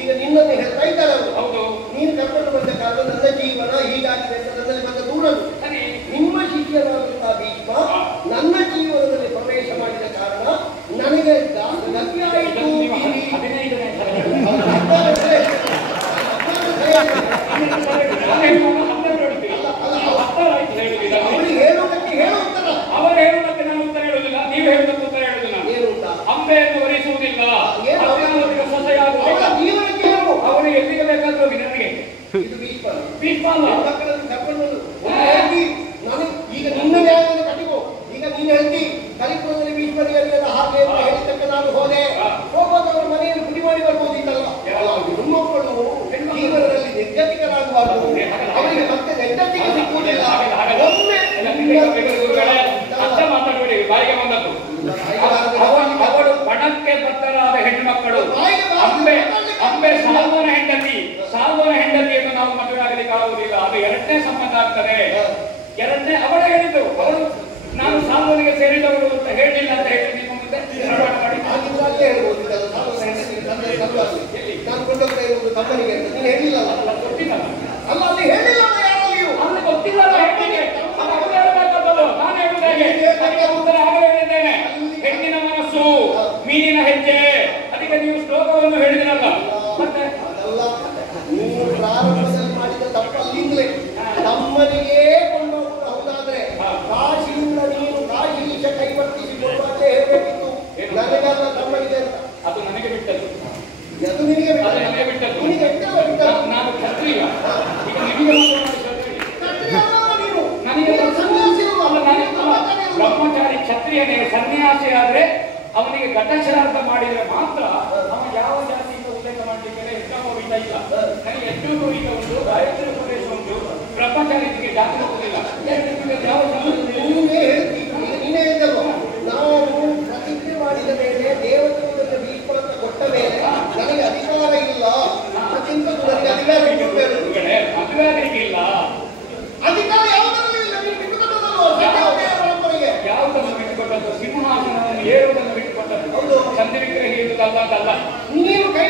ಈಗ ನಿನ್ನನ್ನು ಹೇಳ್ತಾ ಇದ್ದಾರೆ ಅವರು. ಹೌದು, ನೀನು ಕರ್ಕೊಂಡು ಬಂದ ಕಾರಣ ನನ್ನ ಜೀವನ ಹೀಗಾಗಿದೆ ಅಂತ ನನ್ನಲ್ಲಿ ಬಂದ ದೂರನು. ನಿಮ್ಮ ಶಿಷ್ಯರಾದಂತಹ ಭೀಷ್ಮ ನನ್ನ ಜೀವನದಲ್ಲಿ ಪ್ರವೇಶ ಮಾಡಿದ ಕಾರಣ ನನಗೆ ಗತಿ ಆಯಿತು. ಹೇಳುವುದಕ್ಕೆ ಹೇಳುತ್ತರ, ಅವರು ಹೇಳುವುದಕ್ಕೆ ನಾನು ಉತ್ತರ ಹೇಳುವುದಿಲ್ಲ, ನೀವು ಹೇಳುವುದಕ್ಕೆ ಉತ್ತರ ಹೇಳುವುದಿಲ್ಲ. ಏನು ಅಂತ ಅಂಬೆಯನ್ನು ವರಿಸುವುದಿಲ್ಲ, ಜೀವನಕ್ಕೆ ಅವನು ಎಲ್ಲಿಗೆ ಬೇಕಾದ್ರೂ ನನಗೆ ಇದು ಭೀಷ್ಮ ಭೀಷ್ಮ ಅಲ್ಲ. ಮಕ್ಕಳನ್ನು ಕರ್ಕೊಂಡು ನನಗೆ ಈಗ ನಿನ್ನ ನ್ಯಾಯವನ್ನು ಕಟ್ಟಿಕೋ. ಈಗ ನೀನು ಹೇಳ್ತಿ ಕಲಿಪುರದಲ್ಲಿ ಭೀಷ್ಮನಿಗೆ ಹಾಗೆ ಅಂತ ಹೇಳಿದ್ದಕ್ಕೆ ನಾನು ಹೋದೆ. ಹೋಗುವಾಗ ಅವರ ಮನೆಯನ್ನು ಪುಡಿ ಮಾಡಿ ಬರ್ಬೋದಿತ್ತಲ್ಲ. ಹೆಣ್ಣುಮಕ್ಕಳು ಜೀವನದಲ್ಲಿ ನಿರ್ಗತಿಕರಾಗಬಾರ್ದು, ಅವರಿಗೆ ಮತ್ತೆ ನೆಟ್ಟತ್ತಿಗೆ ಸಿಕ್ಕುವುದಿಲ್ಲ. ಅರ್ಥ ಮಾತಾಡಬೇಡಿ, ಬಾಯಿಗೆ ಬಂದದ್ದು. ಅವಳು ಬಣಕ್ಕೆ ಬದ್ಧರಾದ ಹೆಣ್ಣು ಮಕ್ಕಳು. ಅಂಬೆ ಸಾಲ್ವನ ಹೆಂಡತಿಯನ್ನು ನಾವು ಮದುವೆ ಆಗಲಿಕ್ಕೆ ಆಗುವುದಿಲ್ಲ. ಅದು ಎರಡನೇ ಸಂಬಂಧ ಆಗ್ತದೆ. ಎರಡನೇ ಅವಳು ಹೇಳಿದ್ದು, ಅವಳು ನಾನು ಸಾಲ್ವನಿಗೆ ಸೇರಿದವಳು ಅಂತ ಹೇಳಿಲ್ಲ ಅಂತ ಹೇಳಿ ನಿಮ್ಮ ಮುಂದೆ ನಾನು ಕೊಂಡೋಗ್ತಾ ಇರುವುದು ತಮ್ಮನಿಗೆ ಅಂತ ನೀನು ಹೇಳಿಲ್ಲ. ಗೊತ್ತಿಲ್ಲ ಅಲ್ಲ, ಅಲ್ಲಿ ಹೇಳಿಲ್ಲ ಯಾರಲ್ಲಿಯೂ. ಅಲ್ಲಿ ಗೊತ್ತಿಲ್ಲ ಹೆಣ್ಣಿಗೆ. ನಾನು ಹೇಳುವುದಾಗೆ ಉತ್ತರ ಆಗಲೇ ಹೇಳಿದ್ದೇನೆ. ಹೆಣ್ಣಿನ ಮನಸ್ಸು ಮೀನಿನ ಹೆಜ್ಜೆ. ಅದಕ್ಕೆ ನೀವು ಶ್ಲೋಕವನ್ನು ಹೇಳಿದಿರಲ್ಲ. ಮತ್ತೆ ಅದಲ್ಲ, ನೀವು ಪ್ರಾರಂಭದಲ್ಲಿ ಮಾಡಿದ ತಪ್ಪಲ್ಲಿಂದಲೇ ತಮ್ಮನಿಗೆ ಕೊಂಡೋಗುವುದು. ಹೌದಾದ್ರೆ ಕಾಶಿಯಿಂದ ನೀನು ಕಾಶೀಶ ಕೈವರ್ತಿಸಿ ಕೊಡುವಾಗಲೇ ಹೇಳಬೇಕಿತ್ತು, ನನಗಲ್ಲ ತಮ್ಮನಿಗೆ ಅಂತ. ಅದು ನನಗೆ ಬಿಟ್ಟದ್ದು. ಅದು ನಿನಗೆ ನನಗೆ ಬಿಟ್ಟದ್ದು. ನಾನು ಕ್ಷತ್ರಿಯ. ಈಗ ನಿಮಗೆ ಬ್ರಹ್ಮಚಾರಿ ಕ್ಷತ್ರಿಯನೇ ಸನ್ಯಾಸಿ ಆದ್ರೆ ಅವನಿಗೆ ಘಟಶ್ರಾರ್ಥ ಮಾಡಿದ್ರೆ ಮಾತ್ರ ಅವ ಯಾವ ಜಾತಿಯಿಂದ ಉಲ್ಲೇಖ ಮಾಡಲಿಕ್ಕೆ ಹೆಚ್ಚಾಗೋವಿಲ್ಲ. ಇಲ್ಲ, ನನಗೆ ಹೆಚ್ಚು ಈಗ ಉಂಟು, ಗಾಯತ್ರಿ ಪ್ರದೇಶ ಉಂಟು. ಬ್ರಹ್ಮಚಾರಿಗೆ ಜಾತಿ ಹೋಗುದಿಲ್ಲ. ಯಾವ ನೀನೇ ಹೇಳಿದಲ್ವ, ನಾವು ಪ್ರತಿಜ್ಞೆ ಮಾಡಿದ ಮೇಲೆ ದೇವತೆಗಳನ್ನು ಭೀಷ್ಮ ಅಂತ ಕೊಟ್ಟ ಮೇಲೆ ನನಗೆ ಅಧಿಕಾರ ಇಲ್ಲ. ನನಗೆ ಅಧಿಕಾರ ಮದುವೆ ಆಗಲಿಕ್ಕೆ ಇಲ್ಲ. ಅಧಿಕಾರ ಯಾವುದರಲ್ಲೂ ಇಲ್ಲ. ನೀವು ಬಿಟ್ಟುಕೊಟ್ಟದಲ್ವ ಪರಂಪರೆಗೆ. ಯಾವುದನ್ನು ಬಿಟ್ಟುಕೊಟ್ಟದ್ದು? ಸಿಂಹಾಸನವನ್ನು ಏರುವುದನ್ನು ಬಿಟ್ಟುಕೊಟ್ಟದ್ದು. ಹೌದು, ಸಂಧಿ ವಿಗ್ರಹ ಇರುವುದಲ್ಲ. ನೀನು ಕೈ